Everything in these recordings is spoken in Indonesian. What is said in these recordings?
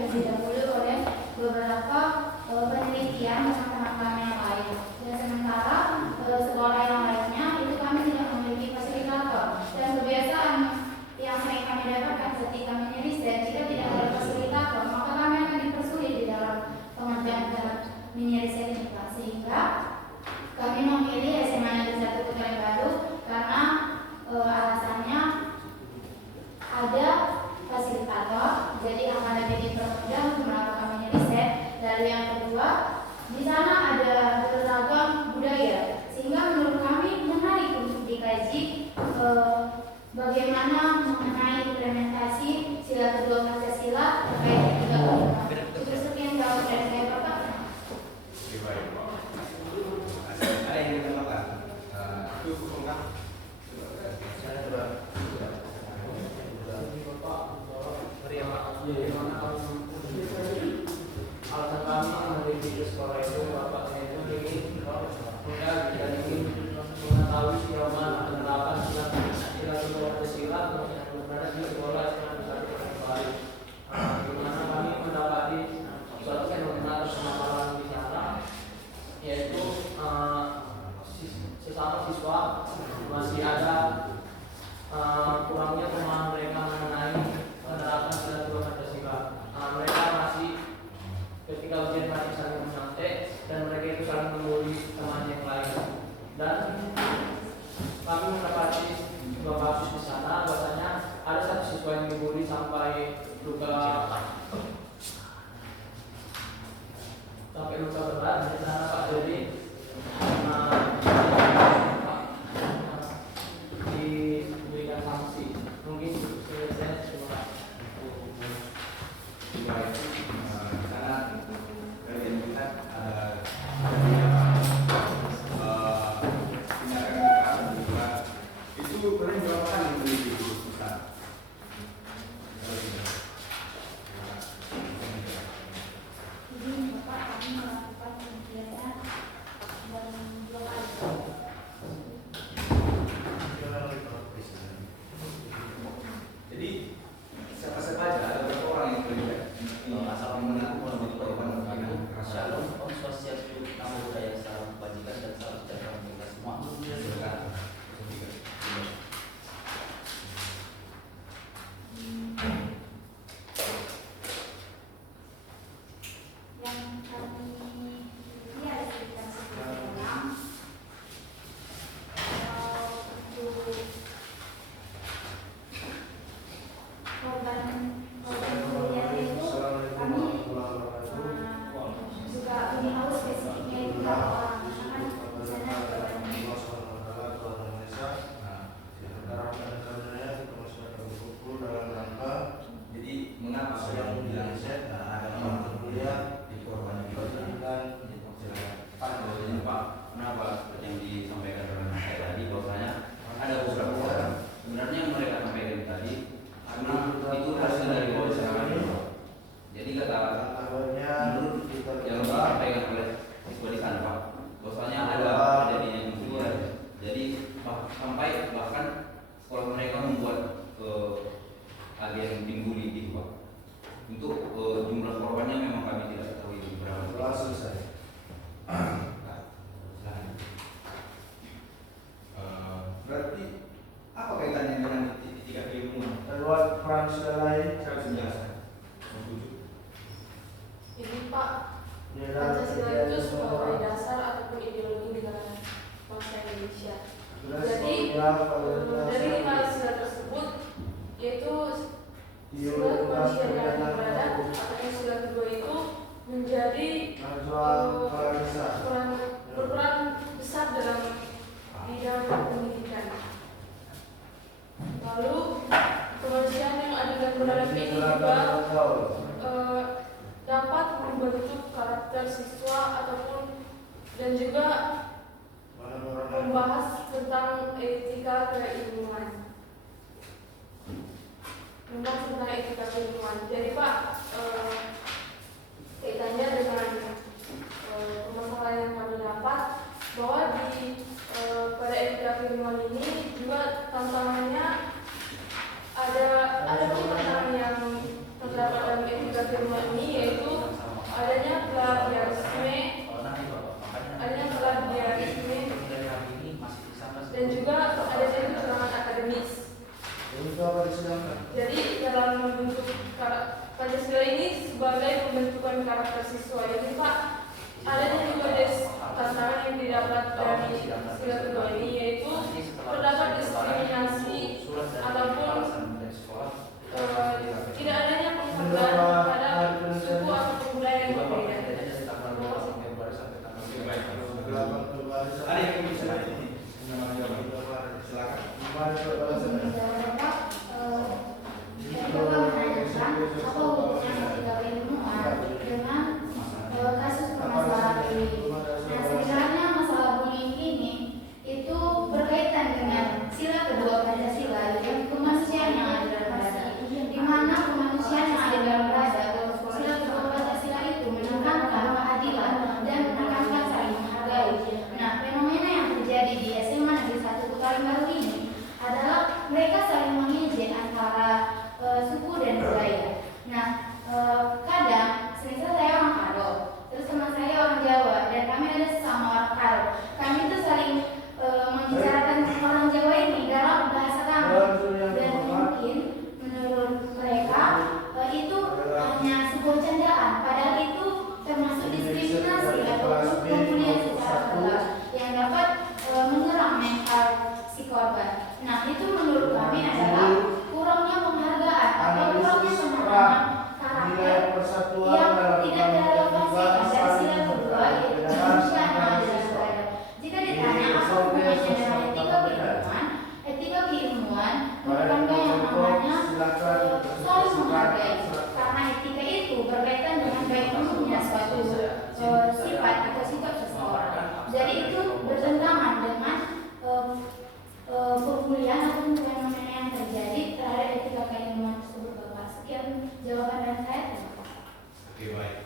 terlebih dahulu oleh beberapa penelitian bersama teman kami yang lain. Dan sementara sekolah yang lainnya itu kami tidak memiliki fasilitator. Dan kebiasaan yang sering kami dapatkan ketika mini-riset, jika tidak ada fasilitator, maka kami akan dipersulit di dalam pengerjaan mini-riset ini, Pak. Sehingga kami memilih SMA Negeri 1 Kutai Baru karena alasannya ada fasilitator, jadi akan lebih dipermudah untuk melakukan mini-riset. Lalu yang kedua, di sana ada beragam budaya, sehingga menurut kami menarik untuk dikaji bagaimana mengenai implementasi sila kedua Pancasila terkait tiga kelima. Itu sekian jawab dari saya, Bapak. Ada yang ditambahkan? Itu lengkap. Saya sudah. Alasan kami mendirikan sekolah itu bapaknya itu ingin mudah dan ingin mengetahui siapa penerapan sila kedua Pancasila yang berada di sekolah yang besar di mana kami mendapati suatu fenomena kesemakmuran di sana, yaitu sesama siswa masih ada kurangnya pemahaman mereka mengenai penerapan sila kedua Pancasila. Mereka masih ketika ujian masih saling menyantai dan mereka itu saling membuli teman yang lain. Dan kami mendapati dua kasus di sana, bahwasanya ada satu siswa yang dibully sampai luka berat di sana, Pak. Jadi diberikan sanksi. Mungkin saya cuma Karena kalian kita ada tindakan juga itu kalian jawaban yang lebih besar. Jadi Bapak kami melakukan penelitian dan belum ada. Jadi siapa saja ada beberapa orang yang terlibat asal mengaku menjadi korban Shalom, Om Swastiastu, Namo Buddhaya, salam kebajikan dan salam sejahtera untuk kita semua. Yang kami ini ada sekitar 10 orang. Untuk korban pembelian itu kami juga lebih tahu spesifiknya itu berapa orang. Misalkan di sana korban jadi mengapa yang bilang ada orang terkuliah di korban itu dan Pak, kenapa yang disampaikan oleh saya tadi bahwasanya ada beberapa orang sebenarnya mereka sampaikan tadi karena itu hasil dari wawancara. Jadi kata menurut yang disampaikan oleh siswa di sana, Pak, bahwasanya ada kejadian yang kedua. Jadi sampai bahkan sekolah mereka membuat agen timbuli itu, Pak. Untuk jumlah korbannya memang kami tidak ketahui berapa. Selesai. Berarti apa kaitannya dengan tiga keilmuan? Lewat peran sudah lain. Saya harus menjelaskan. Jadi Pak, Ya, Pancasila itu sebagai dasar ataupun ideologi negara bangsa Indonesia. Jadi dari 5 sila tersebut, yaitu sila kemanusiaan yang beradab atau sila kedua itu menjadi berperan besar dalam bidang pendidikan. Lalu kemanusiaan yang adil dan beradab ini juga dapat membentuk karakter siswa ataupun dan juga membahas tentang etika keilmuan. Jadi Pak, kaitannya dengan permasalahan yang kami dapat bahwa di pada etika keilmuan ini juga tantangannya ada tantangan yang terdapat dalam etika kedua ini yaitu adanya plagiarisme, dan juga adanya kecurangan akademis. Itu apa disidangkan? Jadi dalam membentuk Pancasila ini sebagai pembentukan karakter siswa. Jadi Pak, adanya juga tantangan yang didapat dari sila kedua ini yaitu terdapat diskriminasi ataupun tidak adanya penghargaan terhadap suku atau budaya yang berbeda. Ada yang bisa ini silakan. Apa hubungannya etika keilmuan dengan kasus permasalahan ini? Nah, sebenarnya masalah bullying ini itu berkaitan dengan sila kedua Pancasila, yaitu kemanusiaan yang ada dalam berada. Di mana kemanusiaan yang ada dalam berada, sila kedua Pancasila itu menekankan keadilan dan menekankan saling menghargai. Nah, fenomena yang terjadi di SMA Negeri 1 Putaran Baru ini adalah mereka saling mengejek antara suku dan budaya. Nah, kadang semisal saya orang Karo, terus teman saya orang Jawa, dan kami ada sesama orang Karo. Kami itu saling membicarakan orang Jawa ini dalam bahasa kami, dan mungkin menurut mereka itu hanya sebuah candaan, padahal itu termasuk diskriminasi atau pembulian secara verbal yang dapat menyerang mental si korban. Nah, itu menurut kami adalah kurangnya penghargaan atau kurangnya pemahaman karakter yang tidak direlevasikan dari sila kedua yaitu kemanusiaan yang ada dalam berada. Jika ditanya apa hubungannya dengan etika keilmuan merupakan yang namanya saling menghargai, karena etika itu berkaitan dengan baik buruknya suatu sifat atau sikap seseorang. Jadi itu bertentangan dengan pembulian atau fenomena yang terjadi terhadap etika keilmuan tersebut, Bapak. Sekian jawaban dari saya. Oke, baik.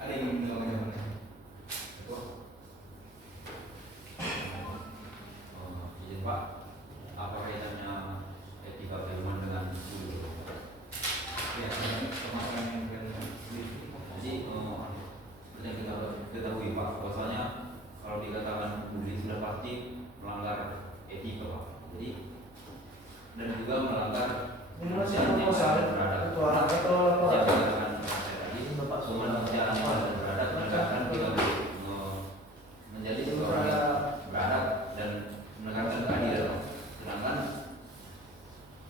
Ada yang ingin menambahkan? Izin Pak, apa kaitannya etika keilmuan dengan bullying? Ya, termasuk yang jadi yang kita ketahui Pak, bahwasanya kalau dikatakan bullying sudah pasti melanggar etika Pak. Jadi dan juga melanggar kemanusiaan yang beradab. Yang dikatakan tadi, kemanusiaan yang beradab menegakkan kita menjadi seorang yang beradab dan menegakkan keadilan. Sedangkan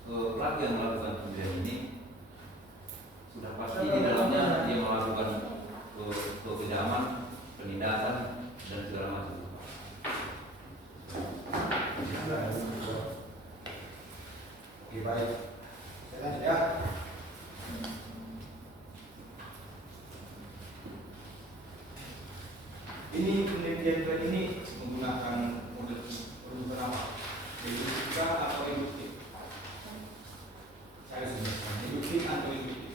pelaku yang melakukan pemberian ini sudah pasti di dalamnya dia melakukan kekejaman, penindasan dan segala macam. Oke, baik. Saya lanjut ya. Ini penelitian ini menggunakan model rujukan apa? Deduktif atau induktif? Saya sudah deduktif atau induktif?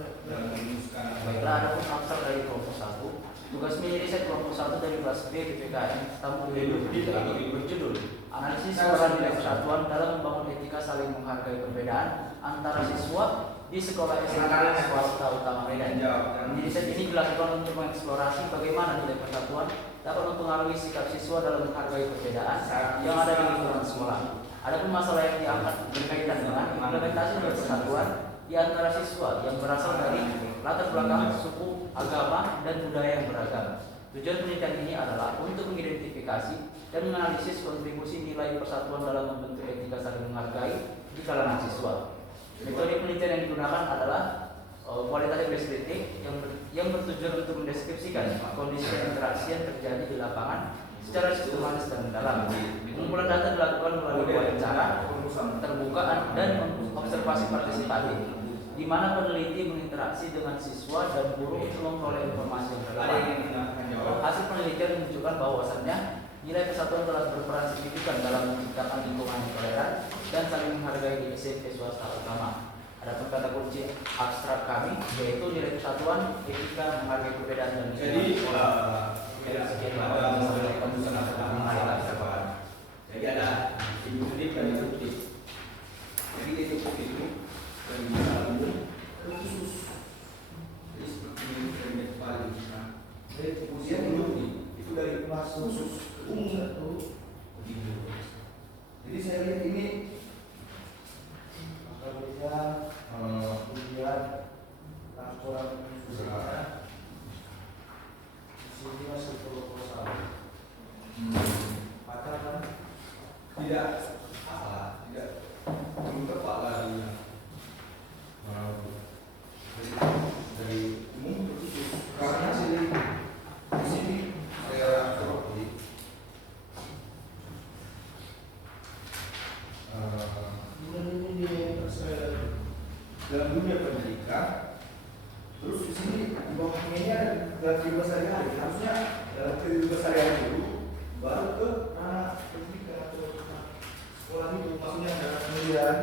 Dalam merumuskan. Baiklah, ada pun abstrak dari kelompok 1. Tugas mini riset kelompok 1 dari kelas B PPKN tahun 2003 berjudul Analisis Suara Nilai Persatuan dalam Membangun Etika Saling Menghargai Perbedaan Antara Siswa di Sekolah SMA Swasta Utama Medan. Mini riset ini dilakukan untuk mengeksplorasi bagaimana nilai persatuan dapat mempengaruhi sikap siswa dalam menghargai perbedaan yang ada di lingkungan sekolah. Adapun masalah yang diangkat berkaitan dengan implementasi nilai persatuan di antara siswa yang berasal dari latar belakang suku, agama, dan budaya yang beragam. Tujuan penelitian ini adalah untuk mengidentifikasi dan menganalisis kontribusi nilai persatuan dalam membentuk etika saling menghargai di kalangan siswa. Metode penelitian yang digunakan adalah kualitatif deskriptif yang bertujuan untuk mendeskripsikan kondisi dan interaksi yang terjadi di lapangan secara sistematis dan mendalam. Pengumpulan data dilakukan melalui wawancara, terbuka, dan observasi partisipatif, di mana peneliti berinteraksi dengan siswa dan guru untuk memperoleh informasi yang relevan. Hasil penelitian menunjukkan bahwasannya nilai persatuan telah berperan signifikan dalam menciptakan lingkungan yang toleran dan saling menghargai di SMP swasta utama. Ada kata kunci abstrak kami yaitu nilai persatuan, etika, menghargai perbedaan dan Jadi ada induktif dan induktif. dalam dunia pendidikan. Terus di sini di bawahnya ini ada dalam kehidupan sehari-hari. Harusnya dalam kehidupan sehari-hari dulu, baru ke anak pendidikan atau sekolah itu. Maksudnya ada kemudian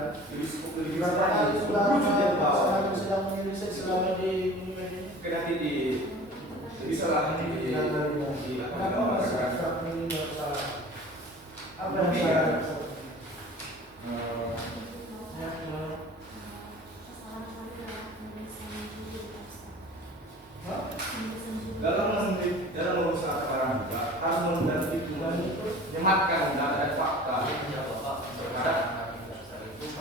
Berapa kali selama sedang menyelesaikan selama di nanti di bisa lah di kenapa masyarakat ini masalah apa yang Tapi saya dalam urusan orang juga harus menentukan menyematkan data dan fakta.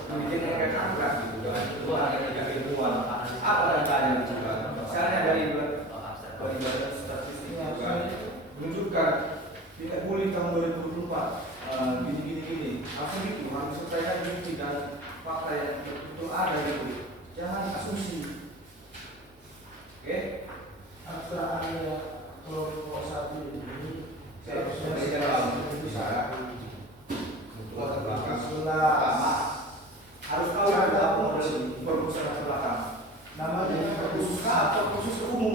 Bikin yang angkat gitu kan. Itu ada tiga ilmuwan. Apa datanya juga? Misalnya dari berdasarkan statistik juga menunjukkan tidak boleh tahun 2024 gini. Langsung itu harus diselesaikan bukti dan fakta yang betul ada gitu. Jangan asumsi. Oke? aksaannya kelompok satu ini Saya dalam bisa latar belakang pertama harus tahu ada perusahaan latar belakang namanya khusus atau khusus umum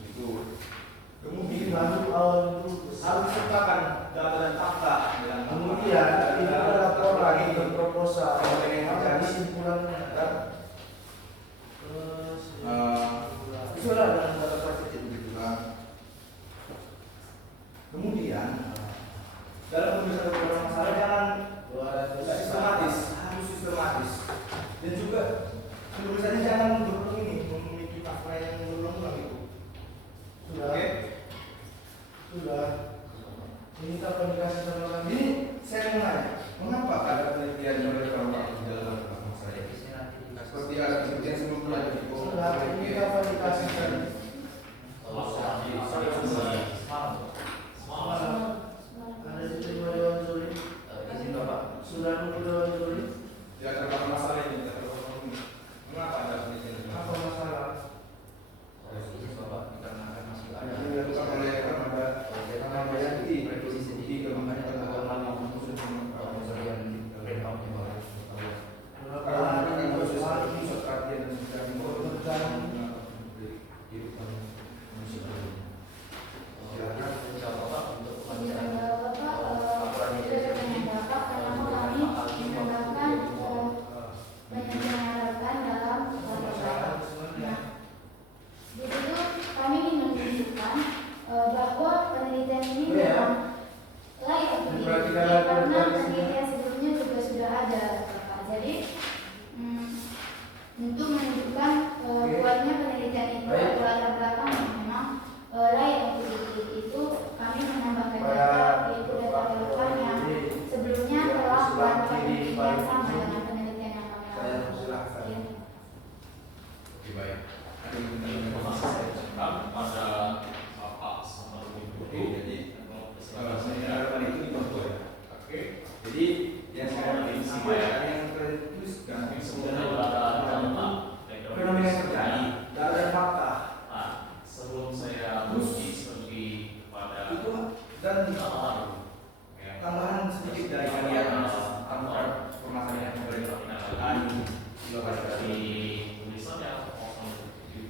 itu. Kemudian awal itu harus sertakan data dan fakta. kemudian itu ada laporan berproposal yang ada terjadi kesimpulannya itu adalah data statistik begitu kan. Kemudian dalam penulisan beberapa masalah jangan sistematis, harus sistematis. Dan juga penulisannya jangan memiliki fakta yang berulang-ulang itu. Oke? Sudah ini kapan dikasih sama kami? Ini saya mau nanya, mengapa ada penelitian yang berkembang di dalam masalah ini? Seperti ada penelitian sebelum belajar di Sudah ini kapan dikasih kami? Ada diterima Dewan Juri? Sudah nunggu Dewan Juri? Ya terkait masalah ini, mengapa ada penelitian? Apa masalah? Yang dilakukan oleh Ramada Yanti, revisi bahwa penelitian ini memang layak untuk karena penelitian sebelumnya juga sudah ada, Bapak. Jadi untuk menunjukkan kuatnya penelitian itu atau latar belakang yang memang layak untuk diteliti itu, kami menambahkan data yaitu data relevan yang sebelumnya telah melakukan penelitian sama dengan penelitian yang kami lakukan. Oke, baik. Ada yang pada Bapak sama Ibu. jadi harapan itu di bawah ya. Oke. Jadi yang saya yang tertuliskan Sebenarnya sudah ada fenomena yang terjadi, data dan fakta Nah, sebelum saya uji studi pada itu dan tambahan sedikit dari kalian tentang permasalahan yang berkaitan di lokasi di tulisannya di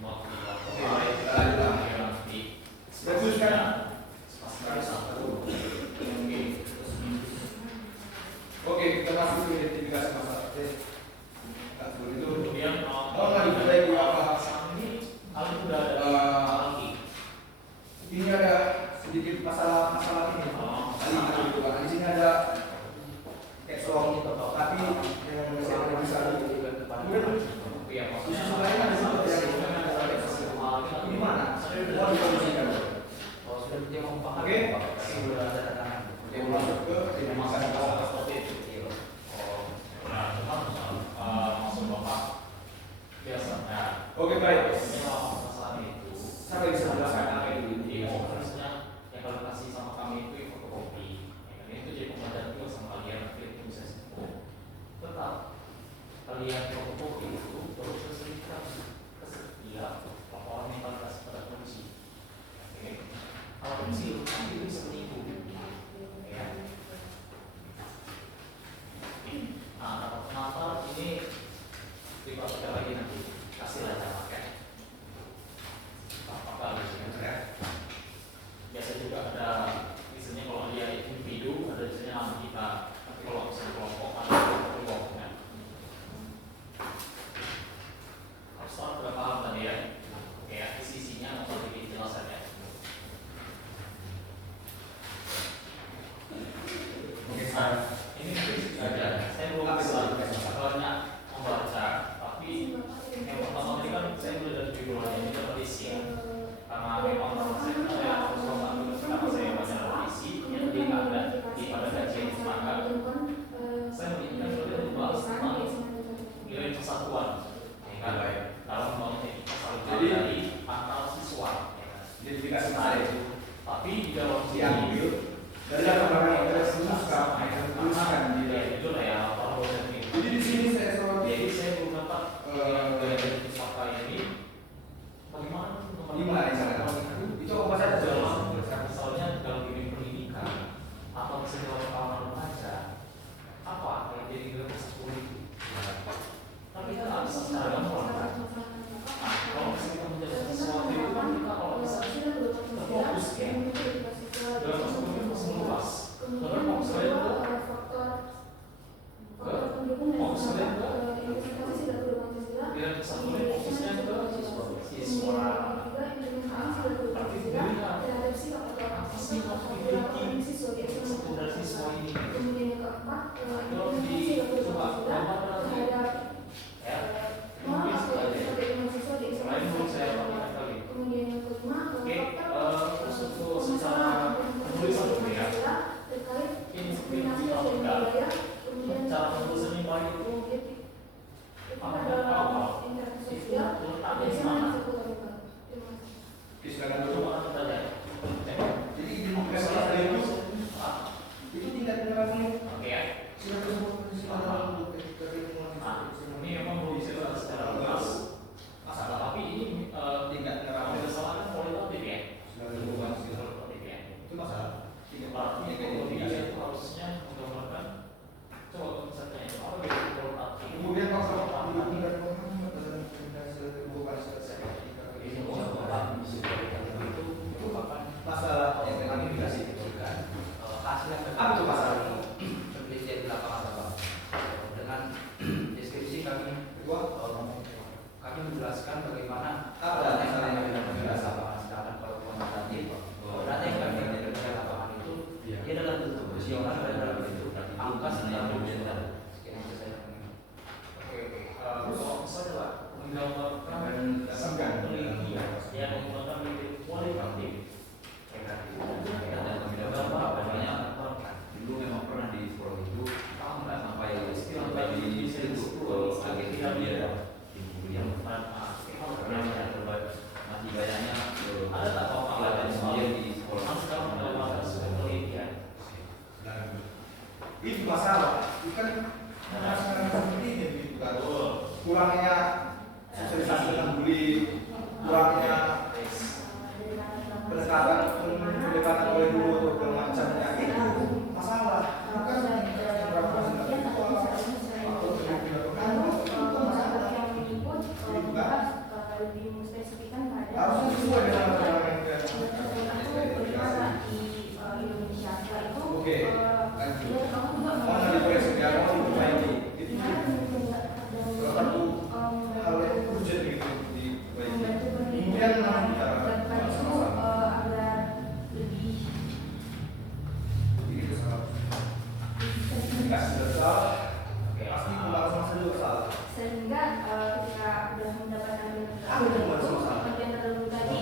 Oke, kita masuk ke identifikasi masalah. Itu kemudian diperbaiki apa? ini hal itu sudah ada lagi. Ini ada sedikit masalah ini. Tadi itu kan di sini ada eksom, tapi yang saya bisa kemudian Ya, maksudnya khusus lain ada seperti yang ini mana? Mau dikondisikan. Oke, oke masuk ke identifikasi masalah. maksud Bapak biasanya Oke baik. masalah itu Saya bisa jelaskan apa itu. harusnya yang kalian kasih sama kami itu fotokopi. Itu jadi pembelajaran juga sama kalian nanti itu bisa sembuh. Tetap kalian fotokopi itu terus selesaikan ke setiap laporan yang kalian kasih pada polisi. Oke, kalau polisi nanti bisa menipu. Ya. Nah, kenapa ini dipakai lagi nanti? kemudian kesatuan fokusnya ke siswa. Berarti dirinya apa sih aktiviti satu dari siswa ini? Kalau coba gambar ya, mungkin selain menurut saya kali. Oke, terus untuk secara penulisan dulu ya. Ini kita udah cara penulisan yang baik itu apa? Itu letaknya di mana? Silakan dulu. Coba kita lihat. Jadi demokrasi itu tingkat penerapannya. Oke ya. Silakan. Nah, ini memang belum bisa secara luas. Tapi ini Tingkat penerapannya. kesalahan kualitatif ya. Kualitatif ya. Itu masalah. Berarti kalau tidak itu harusnya menggambarkan. Coba misalnya itu apa beda kualitatif? Kemudian pasal tingkat Ini orang itu merupakan masalah yang kami dikasih hasil apa itu masalah penelitian di lapangan Bapak. Dengan deskripsi kami kami menjelaskan bagaimana apa yang kami masalahnya di lapangan. Sedangkan kalau kuantitatif data yang kami dapatkan di lapangan itu dia dalam bentuk visioner dan dalam bentuk angka serta sekian yang bisa saya lakukan. Oke. Kalau misalnya menggambarkan penelitian yang menggunakan metode kualitatif. Dulu memang pernah di sekolah itu sampai di situ agak tidak dia yang pernah masih banyaknya Ada tak apa-apa di sekolah. sekarang menggambarkan sebuah penelitian. itu masalah itu kan masalah seperti ini gitu kan kurangnya sosialisasi tentang bullying, kurangnya pendekatan oleh guru atau pemacamnya itu masalah bukan harusnya sesuai dengan oke mana dikoreksi ya mau diperbaiki itu satu hal yang urgent gitu diperbaiki kemudian itu salah nggak salah pasti pembahasan masa dulu salah Sehingga ketika sudah mendapatkan apa itu masalah bagian tertentu tadi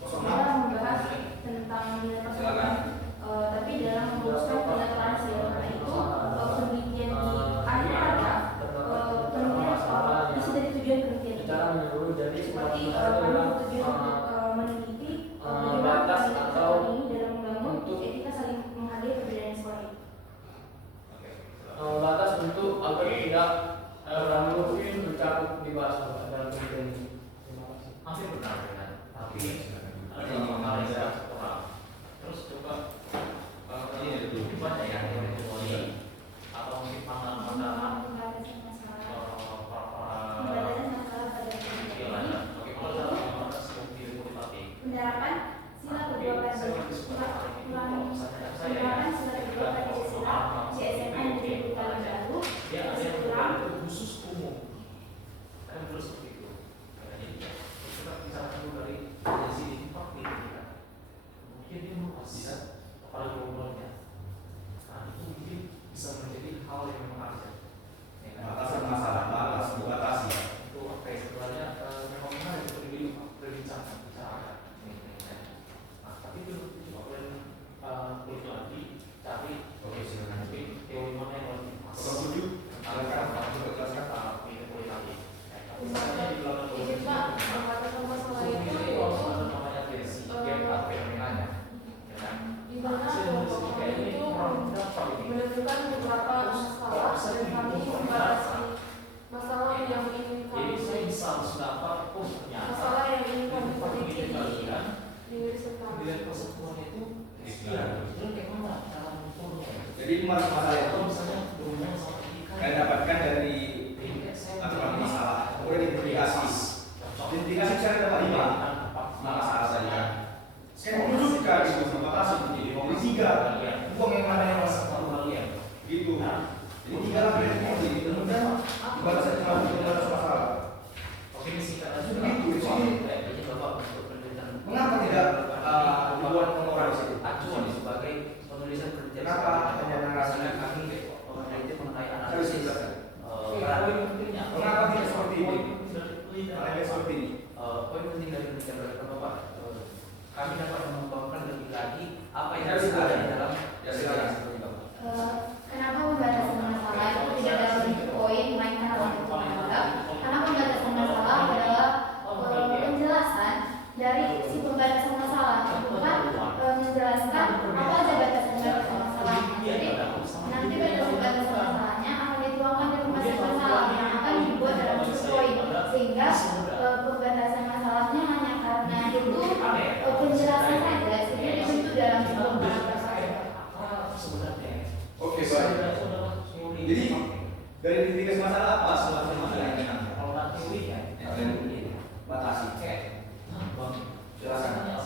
kosong kita membahas tentang nilai persoalan, tapi dalam memutuskan toleransi karena itu penelitian di akhir ada penelitian isi dari tujuan penelitian itu Secara menyeluruh jadi seperti adalah tujuan untuk meneliti bagaimana batas penelitian atau ini dalam membangun untuk etika saling menghargai perbedaan sekolah itu. batas untuk agar tidak terlalu mungkin mencakup dibahas dalam penelitian ini. Terima kasih. Masih benar kan? Tapi ada beberapa hal yang kurang. Terus coba ini lebih banyak yang ini atau mungkin pandangan Pembatasan masalah para pada penelitian ini. Oke, kalau cara menggambarkan sebuah diri kualitatif. Penerapan sila kedua Pancasila, penerapan sila kedua Pancasila, CSMA yang diberikan baru, Dia ada yang kurang khusus umum. Kan terus sehingga pembatasan masalahnya hanya karena itu penjelasan saja, sebenarnya itu dalam sebuah paragraf saja. Oke, baik. Jadi dari titik masalah apa sebenarnya masalah yang kalian batasi? Silakan.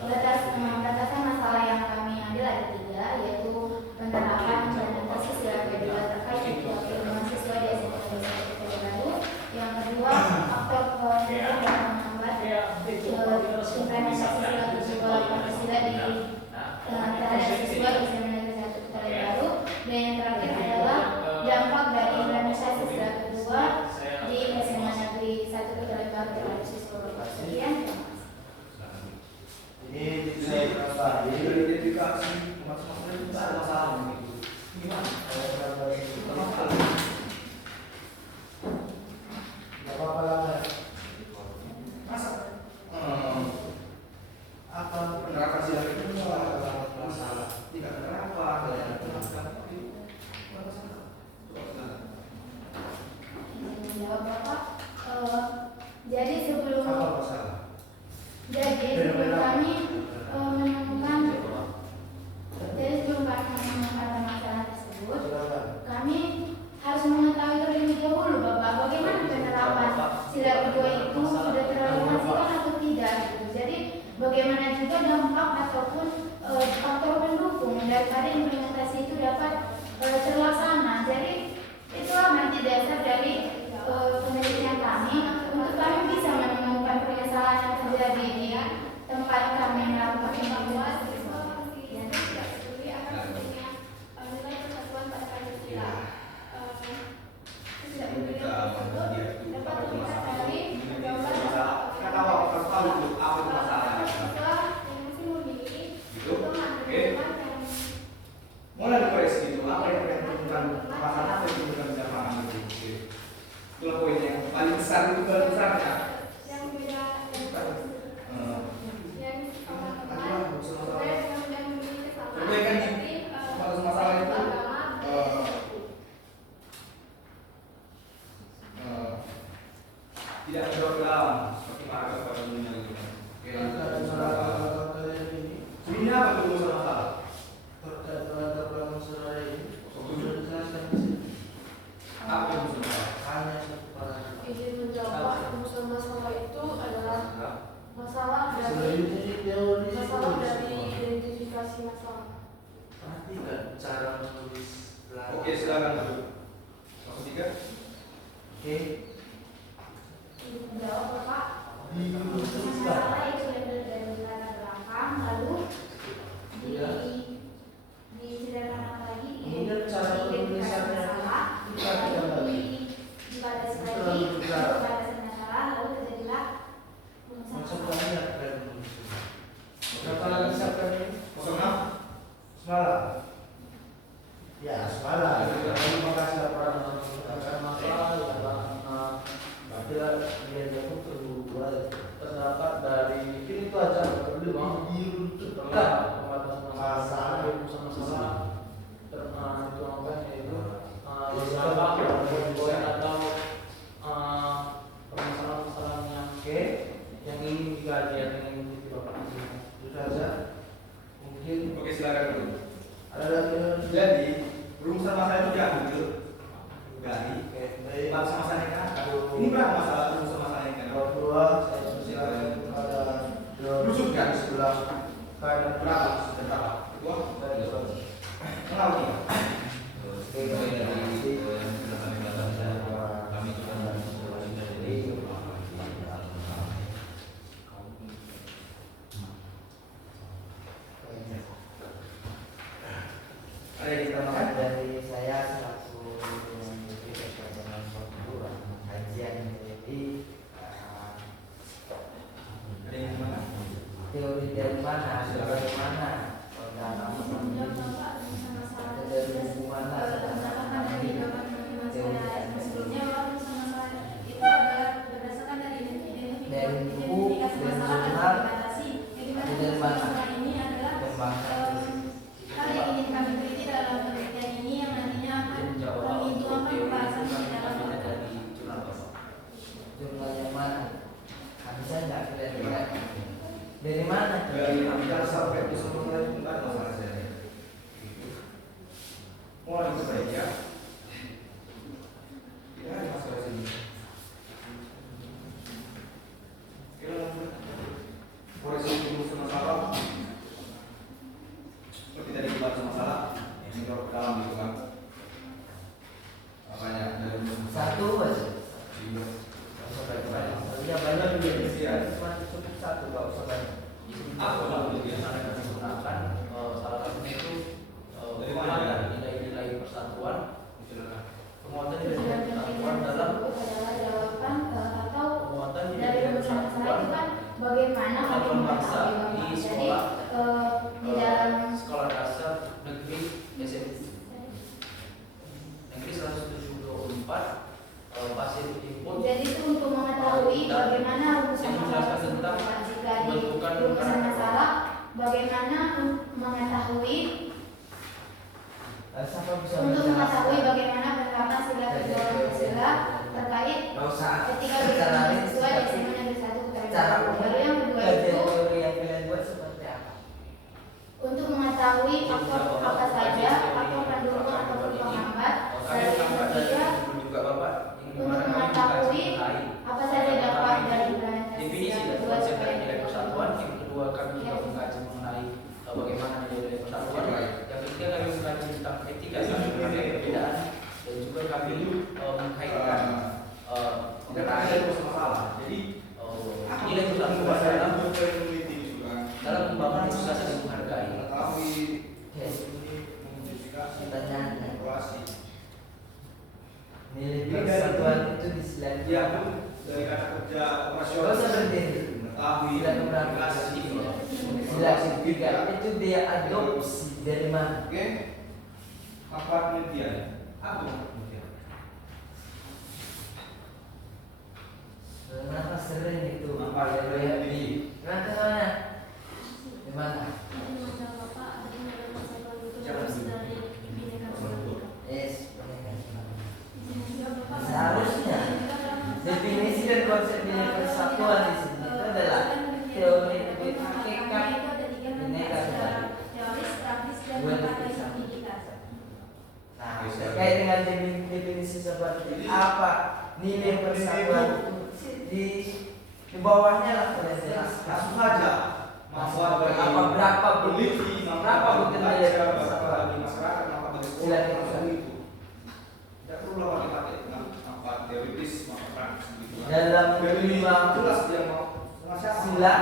Batasan masalah yang kami ambil ada 3, yaitu penerapan implementasi sila kedua terkait keilmuan siswa di SMP baru. Yang kedua, faktor yang menghambat implementasi sila kedua Pancasila di terhadap siswa di SMP baru. Dan yang terakhir adalah dampak dari implementasi sila kedua di SMA Negeri 1 Tegalega baru terhadap siswa. Sekian. Ini bisa berapa? Jadi dari identifikasi masalah itu ada masalah gitu. Gimana? Gak apa-apa lah. Masa? Apa penerapan sila itu masalah? Tidak penerapan, kalian terapkan tapi Jawab Bapak. Jadi sebelum apa masalah? Jadi sebelum kami menemukan permasalahan tersebut, kami harus mengetahui terlebih dahulu Bapak bagaimana penerapan sila kedua itu sudah terrealisasikan atau tidak gitu. Jadi bagaimana juga dampak ataupun faktor pendukung daripada implementasi itu dapat terlaksana. Jadi itulah nanti dasar dari penelitian kami untuk kami bisa menemukan permasalahan yang terjadi di tempat kami melakukan implementasi. Dan tidak peduli akan pentingnya nilai persatuan pada Pancasila. Tidak peduli tersebut dapat dilihat dari gambar Kata harus tahu itu apa itu masalahnya. siswa yang masih memiliki Gitu. teman Oke. yang Mulai dikoreksi itu apa yang menentukan masalah apa yang menentukan jamaah itu. Oke. Itulah poin yang paling besar itu paling besarnya. yang beda yang sama teman dan memiliki kesamaan Perbaikan di seperti masalah itu agama tidak jauh dalam seperti paragraf pada umumnya gitu. Oke, lanjut. Ini apa tuh masalah? Apa yang masalah? izin menjawab rumusan masalah itu adalah masalah dari identifikasi masalah. Oke, silakan lanjut. Nomor 3. Jawab Bapak. Masalah itu dari latar belakang, lalu disederhanakan lagi identifikasi masalah, lalu dibatasi lagi pembatasan masalah, lalu terjadilah masalah. Berapa lagi siapa ini? 06. Semalam. Ya, semalam. Terima kasih laporan terdapat dari ini itu aja lebih masalah itu apa yaitu beberapa poin atau permasalahan-permasalahan yang ingin dikaji atau yang ingin dibahas. itu saja. Mungkin Oke, silakan dulu. ada lagi. Jadi, rumusan masalah itu diambil dari Baik. bangsa masalah yang kan. Ini berapa masalah rumusan masalah yang kan? 22 saya silakan kepada Rusukkan. sebelah kanan Berapa? Berapa? Kedua? Kenapa nih? Ada yang ditambahkan? Dari saya selaku yang mengikuti perjalanan prosedur kajian ini cuma cukup satu, nggak usah banyak. Apa yang akan digunakan? Salah satunya itu Dari penguatan mana? nilai-nilai persatuan, Silakan. penguatan Tujuan nilai-nilai persatuan penelitian dalam tersebut adalah jawaban atau penguatan dari nilai-nilai rumusan masalah persatuan itu kan bagaimana kami Satuan bangsa mengetahui di Bapak. Jadi sekolah, di dalam sekolah dasar negeri SMP negeri 174 pasir input jadi itu untuk mengetahui Dan bagaimana rumusan yang masalah menjelaskan tersebut. tentang Pak. Jika di pembentukan rumusan karakter. masalah bagaimana mengetahui Siapa bisa untuk menjelaskan? mengetahui bagaimana penerapan sila kedua Pancasila terkait Nggak usah. etika Secara beragama rinci, siswa di tapi SMA Negeri 1 secara Kota. Lalu yang kedua kajian itu teori yang kalian buat seperti apa? untuk mengetahui faktor apa saja faktor pendukung ataupun penghambat. Kami Lalu yang menambah dari ketiga buku juga Bapak yang untuk dimana kami mengetahui mengenai apa saja dampak dari definisi implementasi dan kedua konsep supaya dari nilai persatuan. Yang kedua kami juga Ya. mengkaji mengenai bagaimana nilai-nilai persatuan. Yang ketiga kami mengkaji tentang etika saling menghargai perbedaan dan juga kami mengkaitkan mengenai Jadi nilai persatuan dalam peneliti juga dalam membangun edukasi dan menghargai. mengetahui ini mengidentifikasi Pertanyaan. evaluasi. Nilai Ini persatuan itu di selain Dia pun dari kata kerja operasional Gak usah berdiri. mengetahui Sila keberapa? komunikasi. Sila ketiga itu dia adopsi dari mana? Oke, apa penelitian? Apa penelitian? Kenapa sering itu? Apa yang Lihat di Kenapa soalnya? Di mana? Yes. Seharusnya definisi dan konsep nilai persatuan di sini itu adalah teori hakikat bineka tunggal ika. Nah, terkait dengan definisi seperti apa nilai persatuan itu di bawahnya lah kalian jelaskan. langsung saja bahwa bagi Apa berapa peneliti, berapa butir nilai persatuan? bagi masyarakat, apa bagi sekolah, Silakan. apa itu. Tidak perlu lah pakai dengan apa teoritis, apa praktis gitu. Dalam Dari lima jelas dia mau sama siapa. sila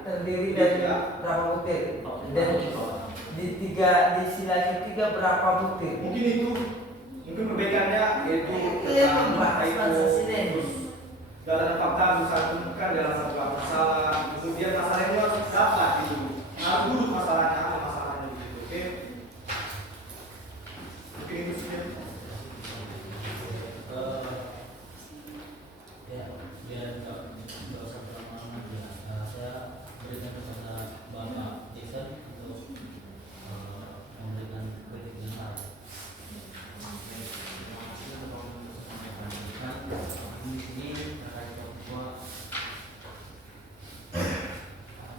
terdiri dari berapa butir? Dan di sila ketiga berapa butir? Mungkin itu mungkin perbedanya yaitu Itu yang membahas Pancasila ini. dalam fakta disatukan dalam satu masalah, kemudian masalah itu harus dapat gitu. Harus duduk masalahnya apa masalahnya gitu. Oke. Mungkin itu sudah. Ya, biar nggak usah terlalu lama ya. Saya berikan kepada Bapak Jason untuk memberikan kritik yang salah. Di sini terkait bahwa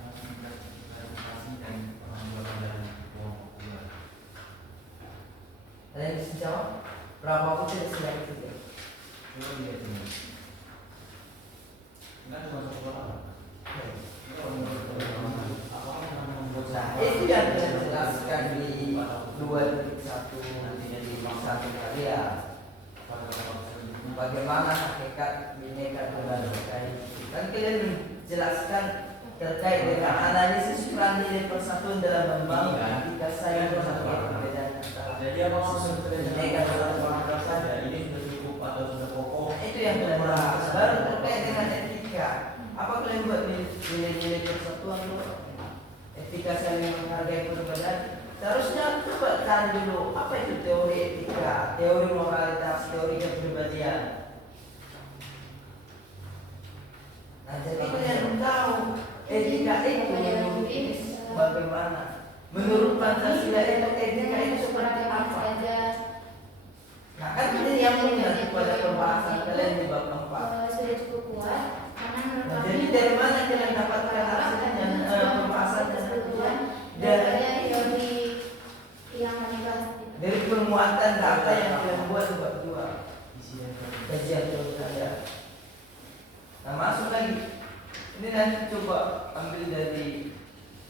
klarifikasi dan pengambilan dari kelompok dua. Kalian bisa jawab berapa butir sila ketiga? Coba dilihat ini. Kan cuma satu orang. Apakah yang membuat Nah, itu yang kita jelaskan di 2.1 nantinya di satu karya. Bagaimana hakikat bineka tunggal ika itu? Kan kalian menjelaskan terkait dengan analisis peran nilai persatuan dalam membangun etika saling menghargai perbedaan antara Jadi apa maksud bineka tunggal ika saja. ini sudah cukup atau sudah pokok? Itu yang kalian bahas. Baru terkait dengan etika. Apa kalian buat nilai-nilai persatuan dulu? Etika saling menghargai perbedaan. Seharusnya coba cari dulu apa itu teori etika, teori moralitas, teori kepribadian. Nah, jadi kalian tahu etika itu bagaimana. Menurut Pancasila itu etika itu seperti apa? Nah, kan ini yang mengacu pada pembahasan kalian di bab 4. Sudah cukup kuat karena menurut Nah, kami jadi dari mana kalian dapatkan hasilnya pembahasan persatuan dari teori yang kami bahas itu. dari penguatan data yang kalian buat di bab 2 kajian terus saja. Nah, masuk lagi. Ini nanti coba ambil dari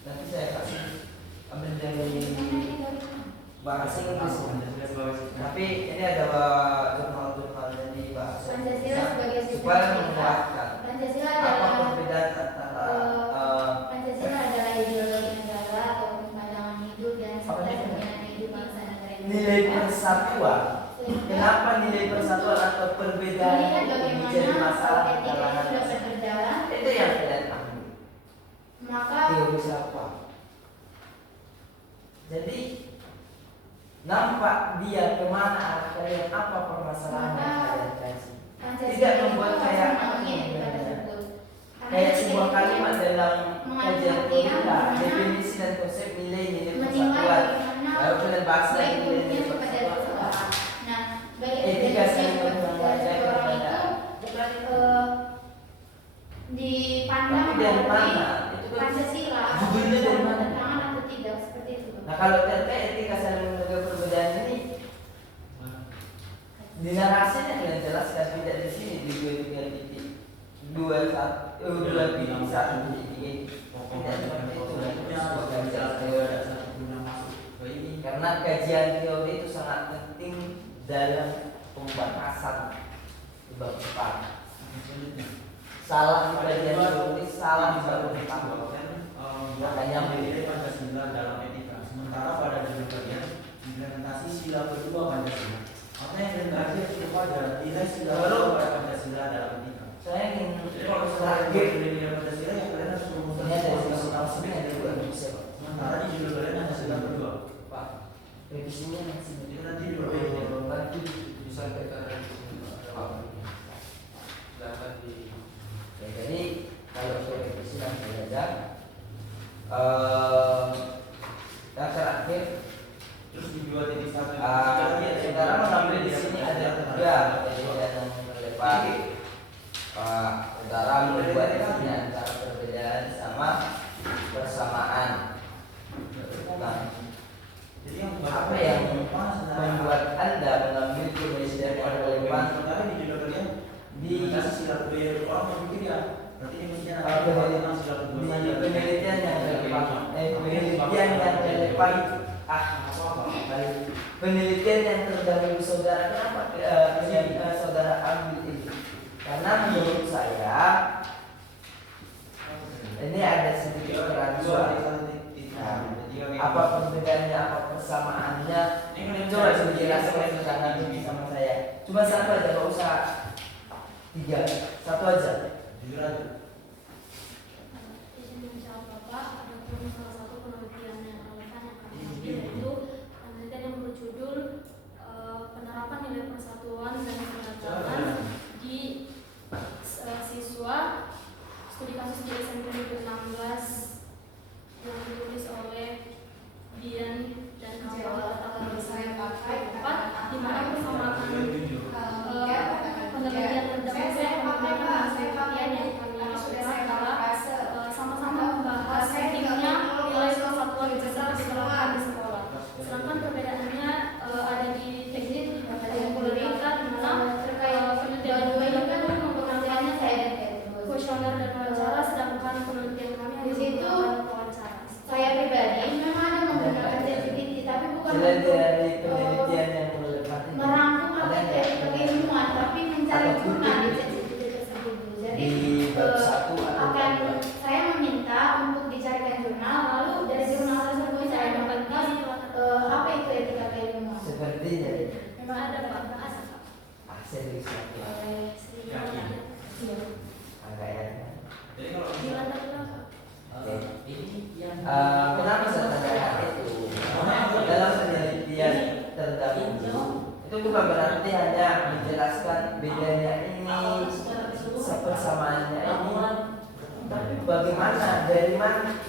nanti saya kasih ambil dari bahasa Inggris. Tapi ini ada jurnal-jurnal dari bahasa Pancasila sebagai sistem supaya kita. menguatkan Pancasila apa adalah perbedaan kedua, kenapa nilai persatuan atau perbedaan Melihat itu bagaimana menjadi masalah di etika itu kalangan dapat berjalan, itu yang kalian ambil. maka Teori siapa? Jadi nampak dia kemana arah kalian, apa permasalahan yang kalian kasih. Pancasila Tidak itu membuat harus kayak memahami etika tersebut. Karena kayak etika sebuah itu kalimat dalam mengandung kajian arti kita, yang dimana definisi dan konsep nilai menilai persatuan. bagaimana Lalu kalian bahas lagi baik buruknya nilai kepada persatuan. seseorang. Nah, baik Etika saling kepada menghargai seseorang kepada itu dipandang tapi dari melalui mana? Itu kan Pancasila judulnya dari mana? bertentangan atau tidak seperti itu. Nah kalau terkait etika saling menghargai perbedaan ini di narasinya kalian jelaskan, tidak di sini di 2.1.3 karena kajian teori itu sangat penting dalam pembahasan di bab 4. Salah di kajian teori, salah di bab 4. Makanya menilai Pancasila dalam etika. Sementara pada judul kalian implementasi sila kedua Pancasila. Apa yang kalian kaji itu pada nilai sila kedua pada Pancasila dalam etika. saya ingin Jadi kalau target nilai Pancasila yang kalian harus ini merumuskan ada undang-undang sini ada dua bisa Pak. sementara di judul kalian hanya sila kedua. Pak, revisinya masih Itu nanti diperbaiki. nanti disampaikan silakan di ya, jadi kalau untuk revisi nanti aja yang terakhir Terus di 2.1 saudara mengambil di sini ada tiga perbedaan yang relevan. Saudara membuat di sini antara perbedaan sama persamaan. Nah, jadi yang apa yang membuat Anda mengambil perbedaan yang relevan sementara di judul kalian di sila kedua yang orang memikir ya berarti ini mestinya penelitian sila kedua di saja. penelitian yang relevan, penelitian yang relevan, penelitian yang terdahulu saudara, kenapa saudara ambil ini? Karena menurut saya ini ada sedikit keraguan. Apa perbedaannya, apa persamaannya? Coba dijelaskan nanti sama saya. Cuma satu aja, nggak usah tiga, satu aja. Jujur aja. Bapak, ada pun salah satu penelitian yang relevan yang kami ambil yaitu penelitian yang berjudul penerapan nilai persatuan dan keberagaman di siswa studi kasus di SMP 2016 yang ditulis oleh Dian dan Awal tanggal 24 di mana persamaan penelitian terdahulu menggunakan hasil penelitian yang kami lakukan adalah sama-sama membahas pentingnya nilai persatuan besar diterapkan di sekolah. Sedangkan perbedaannya ada di teknik pemerintah di mana penelitian dua ini kan menggunakan kuesioner dan wawancara, sedangkan penelitian kami hanya menggunakan wawancara. Saya pribadi memang ada menggunakan ChatGPT, tapi bukan Selain untuk dari penelitian yang relevan ini, merangkum apa ada dari keilmuan, tapi mencari atau guna di kutip ChatGPT tersebut. Jadi di bab 1 atau akan bab 2? saya meminta untuk dicarikan jurnal, lalu dari jurnal tersebut saya dapatkan apa itu etika keilmuan. Seperti jadi Memang ada Pak, bahas Pak. serius lagi. Oleh Sri Mulyani. Agak ya. Jadi kalau Di lantai berapa? Kenapa saya tanyakan itu? Dalam penelitian terdahulu itu bukan berarti hanya menjelaskan bedanya ini, persamaannya ini, tapi bagaimana, dari mana,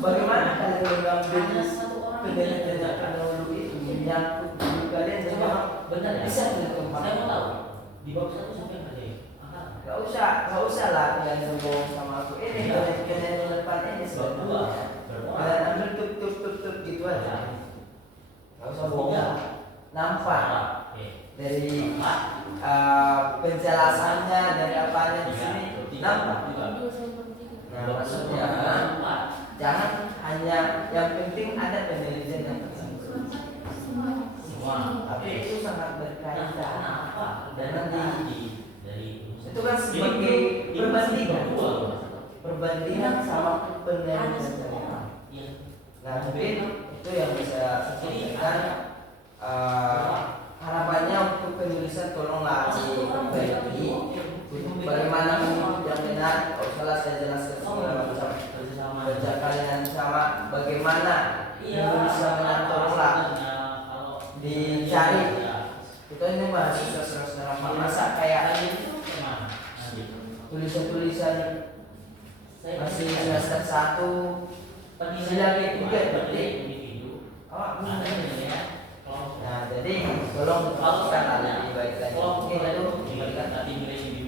bagaimana kalian mengambil penelitian yang terdahulu itu menyangkut diri kalian dengan Benar ya? bisa Saya dikembangkan. mau tahu di bab 1 sampai yang ada ya? Gak usah lah kalian ngomong sama aku. Ini penelitian yang relevan ini sebenarnya. Kalian ambil tuk gitu aja. Gak usah bohong. Nampak dari penjelasannya, dari apanya di sini nampak. Nah, maksudnya jangan hanya yang penting ada penelitian yang tersebut. Tapi itu sangat berkaitan. Dan nanti itu kan sebagai perbandingan sama penelitian saya. Nah mungkin itu yang bisa saya sampaikan. tolonglah diperbaiki bagaimana yang benar. Kalau salah saya jelaskan segala macam kerja kalian sama bagaimana bisa mengaturlah dicari. Kita ini mahasiswa serasa masa kayak tulisan-tulisan masih semester 1 sila P3 berarti nah jadi tolong perhatikan hal lebih baik lagi. Mungkin itu diberikan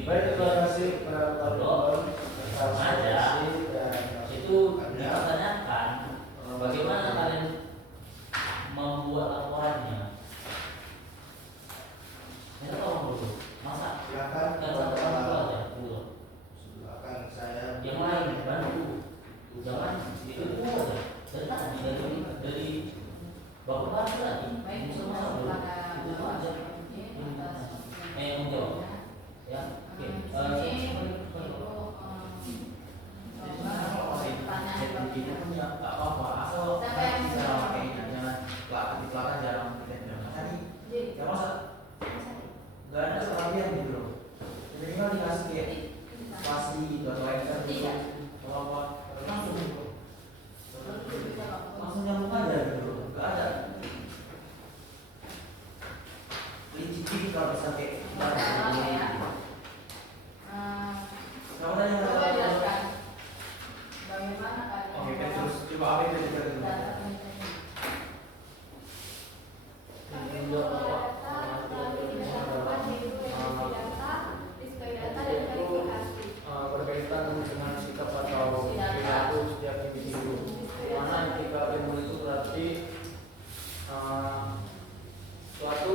Baik, terima kasih para Ada itu dipertanyakan bagaimana kalian membuat laporannya. Kita tolong dulu, masa Silakan. kan satu orang dulu aja, dulu. Silakan saya. Yang lain bantu, jangan itu dulu aja. Dari bapak lagi, semua dulu. Itu aja. Menjawab, ya. Oke. Gak ada sekalian gitu loh. Jadi kan dikasih kayak spasi gitu atau enter gitu. Atau apa langsung nyambung aja gitu loh. Gak ada. Licik kalau bisa kayak kamu tanya bagaimana kalian Oke, terus coba apa itu juga dulu. berkaitan dengan sikap atau perilaku setiap individu. Mana etika ilmu itu berarti suatu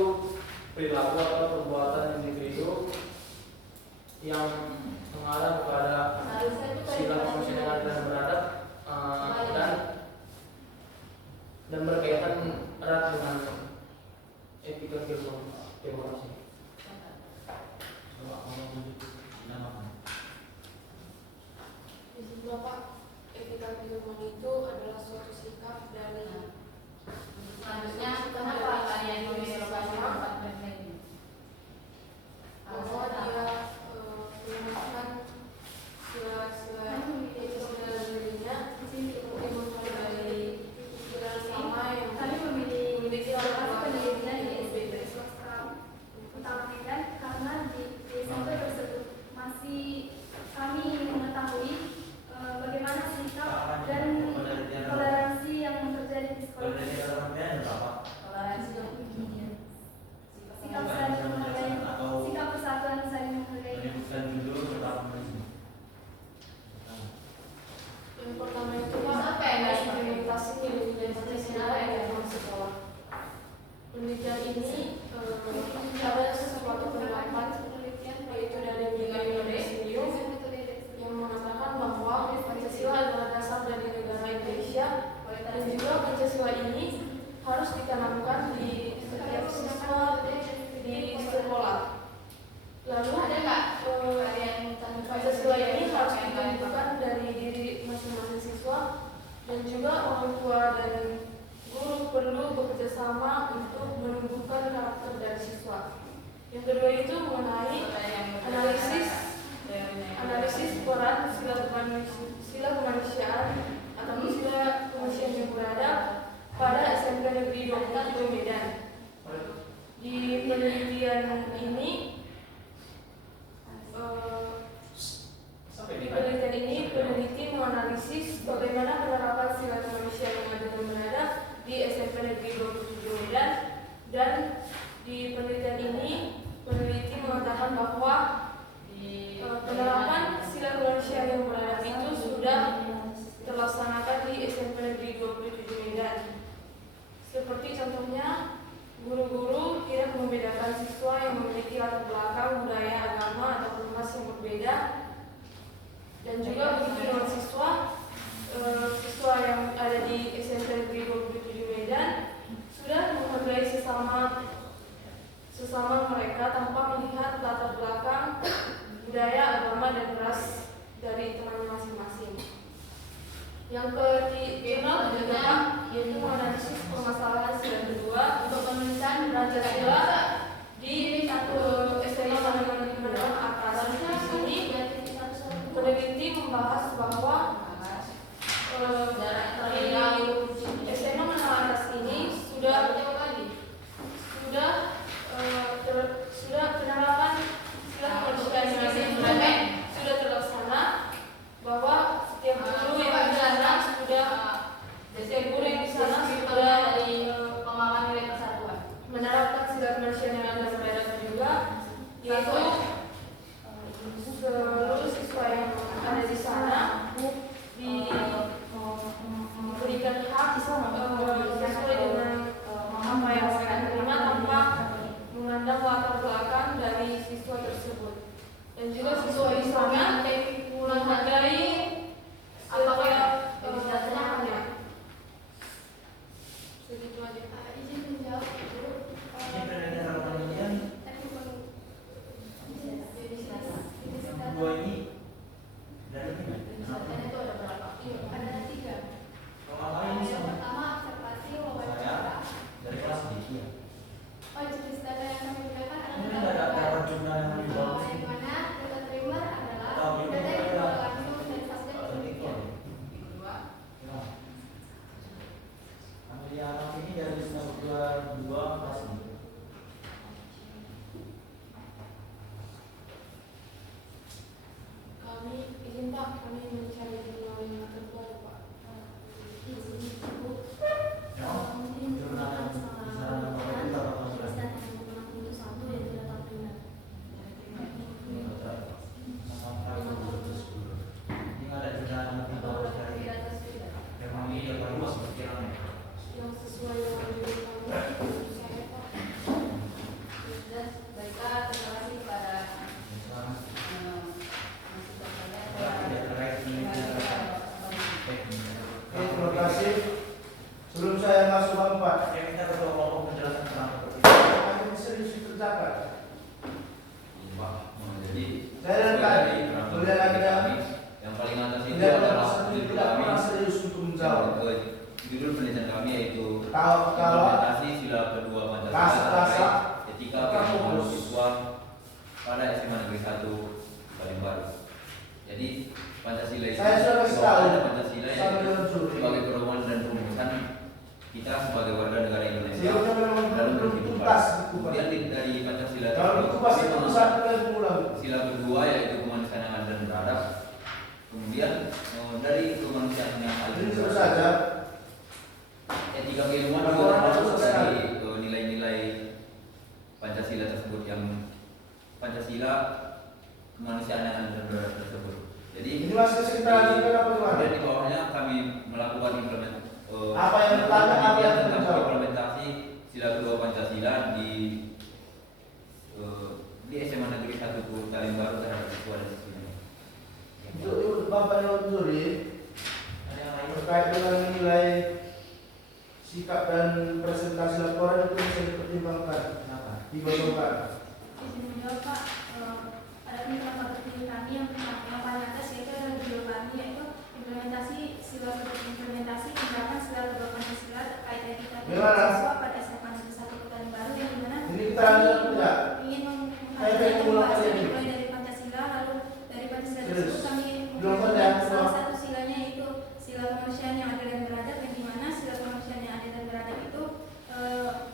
perilaku atau perbuatan individu yang mengarah kepada sila kemanusiaan dan beradab dan berkaitan erat dengan etika keilmuan. Terima kasih. Di Bapak, etika keilmuan itu adalah suatu sikap dari selanjutnya kenapa kalian memilih lokasi tempat bermain? bahwa dia menggunakan sila-sila dalam dirinya seperti menghargai sila sama yang Kami memilih memiliki lokasi latar pendidikan di belakang SPB Utama Medan karena di SMP tersebut masih kami mengetahui bagaimana sikap dan toleransi yang terjadi di sekolah. Toleransi yang tinggi. Sikap saling menghargai, sikap persatuan saling menghargai. yang pertama itu Pak, implementasi nilai-nilai Pancasila yang dalam sekolah. Penelitian ini ada sesuatu pendapat yaitu dari Brigadier Silius yang mengatakan bahwa Pancasila adalah dasar dari negara Indonesia dan juga Pancasila ini harus ditanamkan di setiap siswa di sekolah. Lalu Ada nggak kalian Pancasila ini harus ditumbuhkan dari diri masing-masing siswa dan juga orang tua dan guru perlu bekerja sama untuk menumbuhkan karakter dari siswa. Yang kedua itu mengenai analisis peran sila kemanusiaan atau sila kemanusiaan yang beradab pada SMP Negeri 27 Medan. Di penelitian ini peneliti menganalisis bagaimana penerapan sila kemanusiaan yang adil dan beradab di SMP Negeri 27 Medan, dan di penelitian ini peneliti mengatakan bahwa penerapan sila kemanusiaan yang beradab itu sudah terlaksanakan di SMP Negeri 27 Medan. Seperti contohnya, guru-guru tidak membedakan siswa yang memiliki latar belakang budaya, agama, atau ras yang berbeda. Dan juga begitu dengan siswa yang ada di SMP Negeri 27 Medan sudah menghargai sesama mereka tanpa melihat latar belakang budaya, agama, dan ras dari temannya masing-masing. Yang ketiga yaitu menganalisis permasalahan sila kedua untuk penelitian Pancasila di tersebut. Dan juga sesuai instrumen menghargai setiap Dasarnya apa ya? segitu aja. Izin menjawab dulu. Ini perbedaan ramalan yang dua ini dari mana? Misalkan itu ada berapa? Ada 3. Ramalan ini Yang sama pertama observasi wawancara. dari kelas D. Iya. Oh, jenis data yang kami gunakan Ini adalah ada jumlah yang di bawah di sini. mana data terima adalah Oh, ini data yang ada. diperoleh langsung dari fasilitas penelitian. Kedua, Amelia anak ini dari semester 2 kelas D. kami izin Pak, kami mencari jurnal yang terbaru Pak. Izin Bu. Ya, jurnal yang bisa memperoleh berapa tahun lagi? Ini betul. Sama ini ada jurnal yang lebih bagus dari memang ini terbaru seperti apa? Yang sesuai dengan judul kami, saya Pak. Dan baiklah, terima kasih kepada Misalnya, mahasiswa tidak terkait ini tidak Oke, terima kasih. Sebelum saya masuk bab 4, saya minta ketua kelompok menjelaskan tentang topik. kami serius dikerjakan. Ini, Pak. Jadi Saya dan sesuai Kak, dari peraturan boleh lagi kami, kami. yang paling atas itu Tidak adalah pernah judul tidak kami. pernah serius untuk menjawab. Judul penelitian kami yaitu Kalau implementasi sila kedua Pancasila Rasa- terkait etika keilmuan fokus. siswa pada SMA Negeri 1 Palembang. Jadi Pancasila itu Saya sudah kasih tahu. ada Pancasila Sama yaitu dengan Zuri. sebagai pedoman dan rumusan kita sebagai warga negara Indonesia Sehingga memang dalam belum berkehidupan. tuntas Kemudian dari Pancasila kalau tersebut, dikupas kami itu mengambil satu lagi ulang. sila kedua yaitu kemanusiaan yang adil dan beradab. Kemudian dari kemanusiaan yang adil Jadi dan terus beradab, saja. etika keilmuan juga Laporan termasuk itu dari nilai-nilai Pancasila tersebut yang Pancasila kemanusiaan yang adil dan beradab tersebut. Jadi Ini masih sekitar lagi kan apa gimana? kemudian di bawahnya kami melakukan Apa yang bertanya, apa yang tentang menjawab? implementasi sila kedua Pancasila di SMA Negeri 1 Palembang terhadap siswa dan siswinya. Untuk Bapak Ibu Zuri, Ada yang lain? terkait dengan nilai sikap dan presentasi laporan itu bisa dipertimbangkan, Kenapa? digosongkan. izin menjawab Pak. Ada penerapan tertinggi kami yang paling atas yaitu adalah judul kami yaitu implementasi penerapan sila kedua Pancasila terkait etika Gimana? siswa pada SMA Negeri 1 Kota Baru yang dimana Ini kita lanjut tidak? ingin Saya pengen mengkaji ulang pembahasan lagi. mulai dari Pancasila lalu dari Pancasila Terus. tersebut kami Belum memperhatikan ada, salah belum. satu silanya yaitu sila kemanusiaan yang adil dan beradab yang dimana sila kemanusiaan yang adil dan beradab itu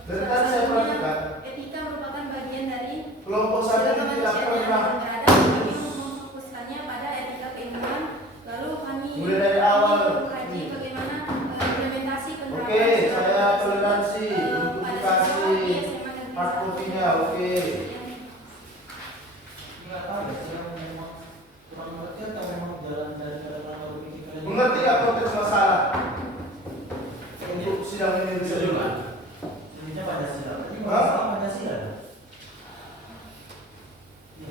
Dan salah tadi saya satunya perhatikan, etika merupakan bagian dari kelompok sila saya tidak kemanusiaan yang adil pernah dan beradab. Kami memfokuskannya pada etika keilmuan lalu kami mulai dari awal. mengkaji bagaimana implementasi penerapan Oke, sila saya tersebut, toleransi untuk pada dikasih siswa di SMA Negeri hard 1. copy-nya, oke. Enggak tahu ya, saya memang kurang mengerti atau memang jalan dari cara berpikir kalian. Mengerti nggak konteks masalah? Untuk sidang ini bisa juga. Sebenarnya Pancasila. Ini Hah? masalah Pancasila. Iya.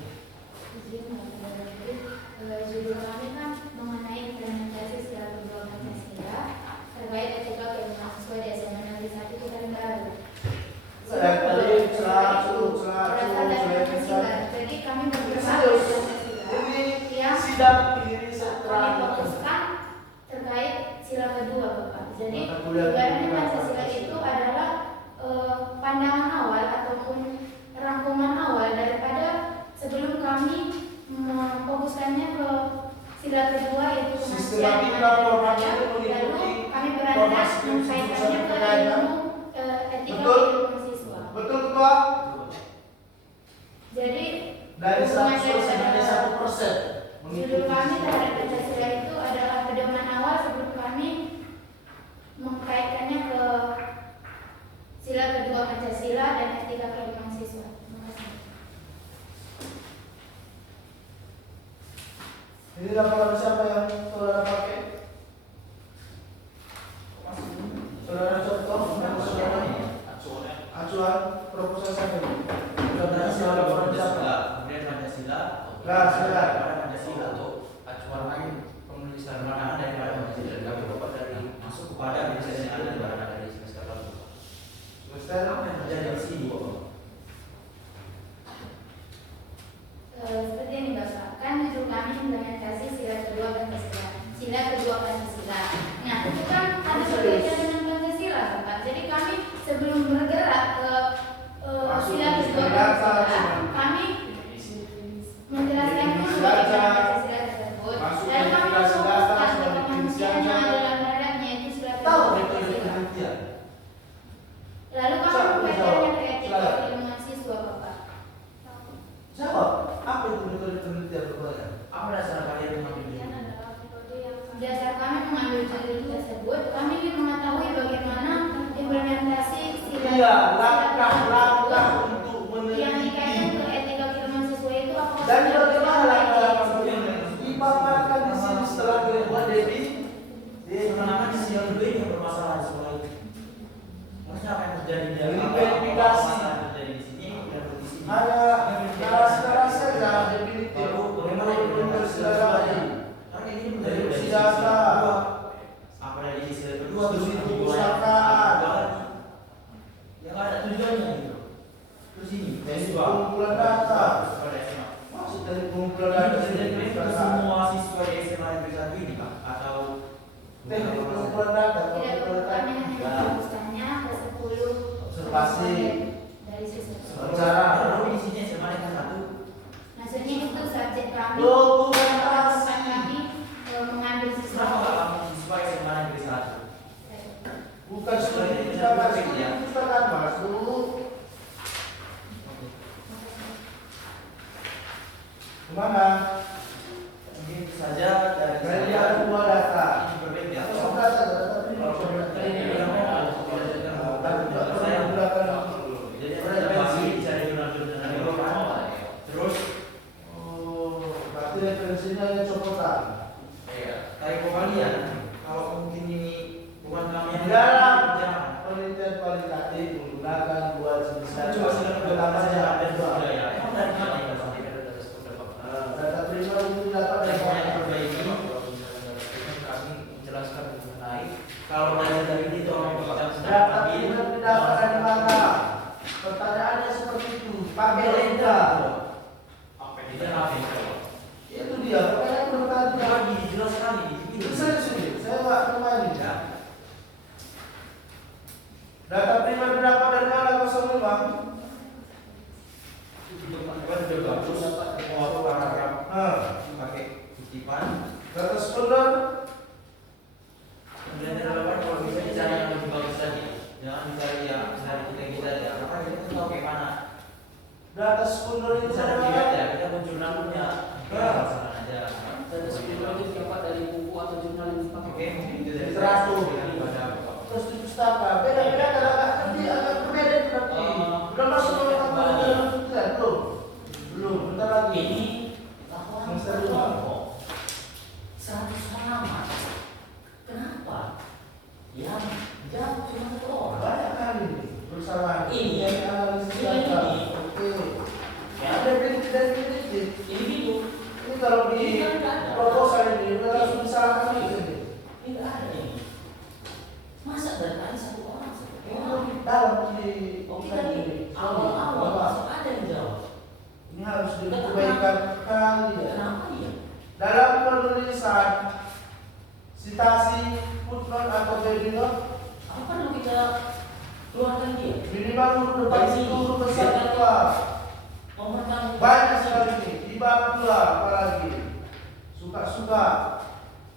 Judul kami kan mengenai implementasi sila kedua Pancasila terkait etika keilmuan siswa di SMA Negeri 1 Kota Baru. Saya tadi selalu Berasal dari Pancasila. Jadi kami berpesan Serius. Pancasila Ini yang sidang ini kami setelah fokuskan terkait sila kedua Bapak. Jadi Mata kuliah sebenarnya kedua. Pancasila itu adalah pandangan awal ataupun rangkuman awal daripada sebelum kami memfokuskannya ke sila kedua yaitu kemanusiaan yang Sistematika adil dan formasi beradab. mengikuti Lalu kami berada formasi mengkaitkannya ke keputusan ilmu etika Betul? keilmuan siswa. betul ketua Jadi dari hubungan 100 sebenarnya daripada 1%. judul kami terhadap Pancasila itu adalah pedoman awal sebelum kami mengkaitkannya ke sila kedua Pancasila dan etika keilmuan siswa. Terima kasih. Ini laporan siapa yang saudara pakai? Saudara contoh, nama saudara acuan proposal siapa ini? Saudara siapa laporan siapa? Kemudian Pancasila. Nah, silakan. daripada Pancasila atau acuan lain penulisan kemenangan daripada Pancasila. Kami dapat dari masuk kepada Pancasila yang ada daripada dari semester lalu. Semester Apa yang terjadi di sini? Seperti yang Bapak, kan judul kami implementasi sila kedua Pancasila. Sila kedua Pancasila. Nah, itu kan ada perbedaan dengan Pancasila, Bapak. Jadi kami sebelum bergerak ke sila kedua Pancasila, kami menjelaskan dulu bagaimana Pancasila tersebut. Dan kami memfokuskan ke kemanusiaan yang ada dalam badannya itu sila kedua Pancasila. Lalu kami mempelajari etika keilmuan siswa, Bapak. Jawab. Apa itu metode penelitian berbagai? Apa dasar kalian mengambil ini? Dasar kami mengambil judul tersebut, kami ingin mengetahui bagaimana implementasi sila Iya, sila langkah-langkah untuk yang meneliti. dikaitkan ke etika keilmuan siswa itu apakah Dan sudah bagaimana dilakukan? langkah-langkah dipaparkan di sini setelah dibuat Devi? Kemenangan di sini kedua ini yang bermasalah di sekolah itu. Maksudnya apa yang terjadi di Ini apa verifikasi. yang terjadi di sini dan di sini. Hanya narasi-narasi saja definitif. Lalu bagaimana Belum implementasi bersilakan. Karena ini Dari dari sisi data. kedua. Apa dari sisi kedua Terus terus itu kedua pustakaan. yang ada tujuannya gitu. Terus ini Dari pengumpulan data. pada SMA. Maksud dari pengumpulan Ini data bisa sendiri ke semua siswa di SMA negeri 1 ini Pak atau teknik pengumpulan data. Tidak perlu kami hanya Ya. memfokuskannya ke 10 Observasi. dari siswa. Bicara. Lalu isinya SMA negeri 1. Maksudnya itu subjek kami. Dokumentasi. Kami mengambil siswa. Kenapa nggak kamu siswa SMA negeri 1? Bukan studi pustakaan, studi pustakaan masuk. Kemana? Mungkin saja Dari ada dua data. ini berbeda. Atau data prima. Saya jadi ada masih bisa di jurnal-jurnal dari luar. Terus Oh, berarti referensinya hanya copotan. kayak kalian kalau mungkin ini bukan kami yang Di dalam jangan. penelitian kualitatif menggunakan dua jenis Saya data. coba silakan Pertama saja saja ada dua dua. budaya. Emang dari mana yang sampai ke data sekolah Bapak? Data prima itu dapat dari Yang yang perbaiki kami menjelaskan mengenai kalau dari itu orang bicara sedang data ambil prima didapat dari mana? Pertanyaannya seperti itu. Pakai lenda. Apa yang Tidak tidak apa Itu dia. Pertanyaan bertanya. lagi jelas sekali Itu saya sendiri. Saya nggak kembali. ya. Data prima didapat dari mana? 05. Itu kan sudah bagus. Mau paragraf pakai kutipan. Data sekunder. Kemudian terdapat kalau bisa dicari yang lebih bagus lagi. Jangan dicari yang dari kita ya. Karena kita tuh tahu kayak mana. Data sekunder itu Bisa dilihat ya. Kita pun jurnal punya. Masalah aja. Dan sebelumnya itu dapat dari buku atau jurnal yang dipakai. Oke, mungkin itu dari Literatur. Pada Terus di pustaka. Beda-beda kadang-kadang nanti agak berbeda itu nanti. Belum masuk ke dalam penelitian. Belum. Belum. Bentar lagi. ini Semester lima. 100 halaman. Kenapa? Yang jawab cuma satu orang. Banyak kali nih. Bersamaan. Ini. Yang analisis Ini. data. Oke. Ya. Ada prinsip. Ini gitu. Ini kalau di Ini kan nggak ada. proposal ini langsung disalahkan itu. Tidak ada ini. Masa dari tadi satu orang? Ini lebih dalam di Oh, kita di awal-awal masih ada yang jawab. Ini harus diperbaikan kali ya. Kenapa dia? Dalam penulisan citasi, footnote atau heading-note, Apa perlu kita keluarkan dia? minimal huruf depan itu huruf besar kedua. Mempertanggung Banyak sekali ini. Di bab pula apalagi. Suka-suka.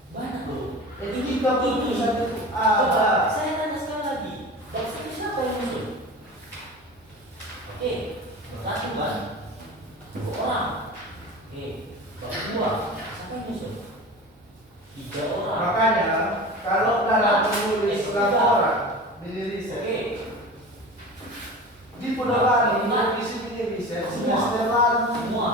banyak loh. Jadi kita butuh satu Coba ada. saya tanya sekali lagi. Box itu siapa yang muncul? Oke, satu kan? 2 orang. Oke, box 2 siapa yang muncul? 3 orang. Makanya kalau dalam menulis laporan di riset, Oke, di pedoman ini isi riset semester lalu. semua.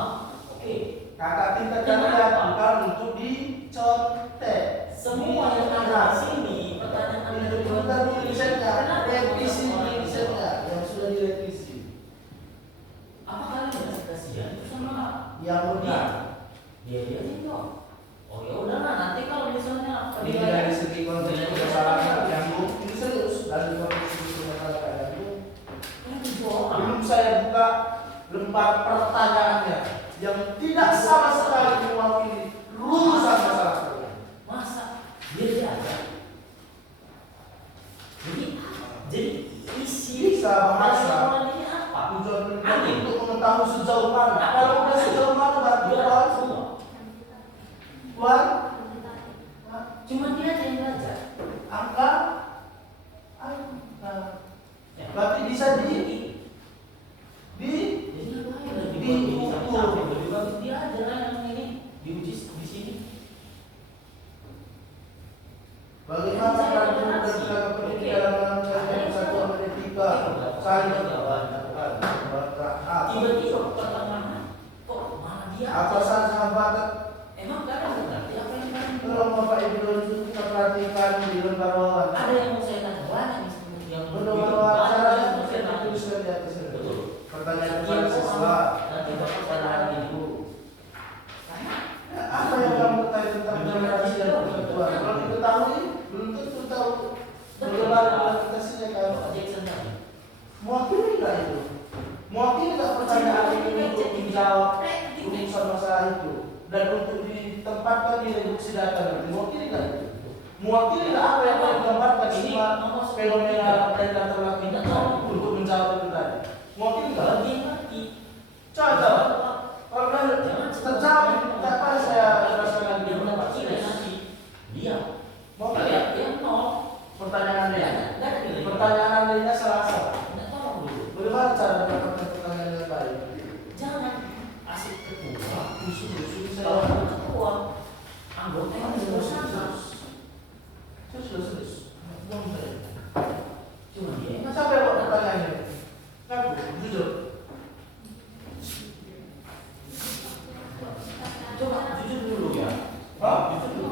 Oke, Kata kita kalian bukan untuk dicontek. semua yang ada di sini pertanyaan Itu kita di risetnya, revisi di risetnya yang sudah direvisi. Apa kalian kasih kasihan itu sama Yang benar. dia jawab. Oh ya udahlah, nanti kalau misalnya Ini dari segi konteks kesalahan nyambung, ini serius dari konteks kesalahan nyambung. Belum saya buka lembar pertanyaannya yang tidak sama sekali mewakili lulusan masyarakat. masa dia diajar. Jadi isi Bisa bahasa. ini apa? Tujuan Angin. untuk mengetahui sejauh mana. Kalau udah sejauh mana berarti Dia Tuhan, semua. Tuhan Cuma dia aja yang belajar. angka, Ya. berarti bisa di Jadi ngapain lagi di buat ini ukur. sampai lebih bagus dia aja lah yang ini diuji di sini. Bagaimana cara dan tenaga pendidik dalam mengajarkan persatuan dan etika saling bertahap. Tiba-tiba pertengahan kok malah dia Atasan sahabat, emang gak ada yang ngerti apa yang kalian bilang? tolong Bapak Ibu Dosen kita perhatikan di lembar wawancara. Ada yang mau saya tanya banyak yang Lembar banyak wawancara yang mau saya yang tanya. dituliskan di atas ini. Betul. Pertanyaan Sekian kepada siswa. orang nanti bapak saya lagi dulu. Apa yang kamu ketahui tentang generasi dan persatuan? Kalau diketahui, belum tentu tahu bagaimana implementasinya kan. Jackson tadi. Mewakili nggak itu? Mewakili nggak pertanyaan ini untuk menjawab urusan masalah itu dan untuk ditempatkan di reduksi data nanti? Mewakili nggak itu? Mewakili nggak apa yang akan digambarkan semua fenomena dan data laki untuk menjawab itu tadi? Mewakili nggak? Bagi yang ngerti. Coba. Kalau terjawab, tak apa saya rasakan Dia dia mendapat nilai nanti. Dia. Mau Kalian dia nol. pertanyaan Nggak dia. ada nilai. Pertanyaan lainnya salah. Nggak tolong dulu. Bagaimana cara mendapatkan pertanyaan yang baik? Jangan asik ketua. Usul Kalau saya. ketua, anggota yang berusaha. Serius. Belum saya. Cuma dia. Siapa yang buat pertanyaannya? Ngaku, jujur. Coba jujur dulu ya. Hah? Jujur dulu.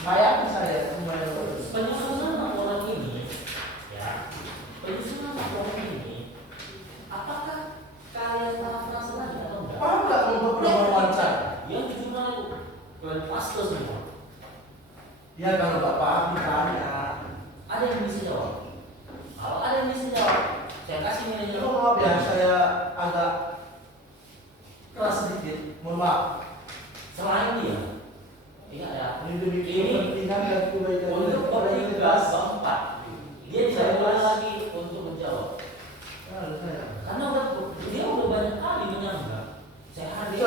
Kayak saya semuanya bagus. Penyusunan laporan ini, ya, penyusunan laporan ini, apakah kalian pernah sengaja atau enggak? Paham nggak untuk wawancara? Yang jujurnya itu kalian paste semua. Ya kalau nggak paham ditanya. Ada yang bisa jawab. Kalau ada yang bisa jawab, saya kasih nilai Itu jawab. maaf ya, saya agak keras sedikit. Mohon maaf. Selain dia, iya ya. Ini demi kepentingan dan kebaikan Untuk komunitas. berkelas 4, dia bisa mulai lagi untuk menjawab. Karena dia udah banyak kali menyanggah. Saya hadir.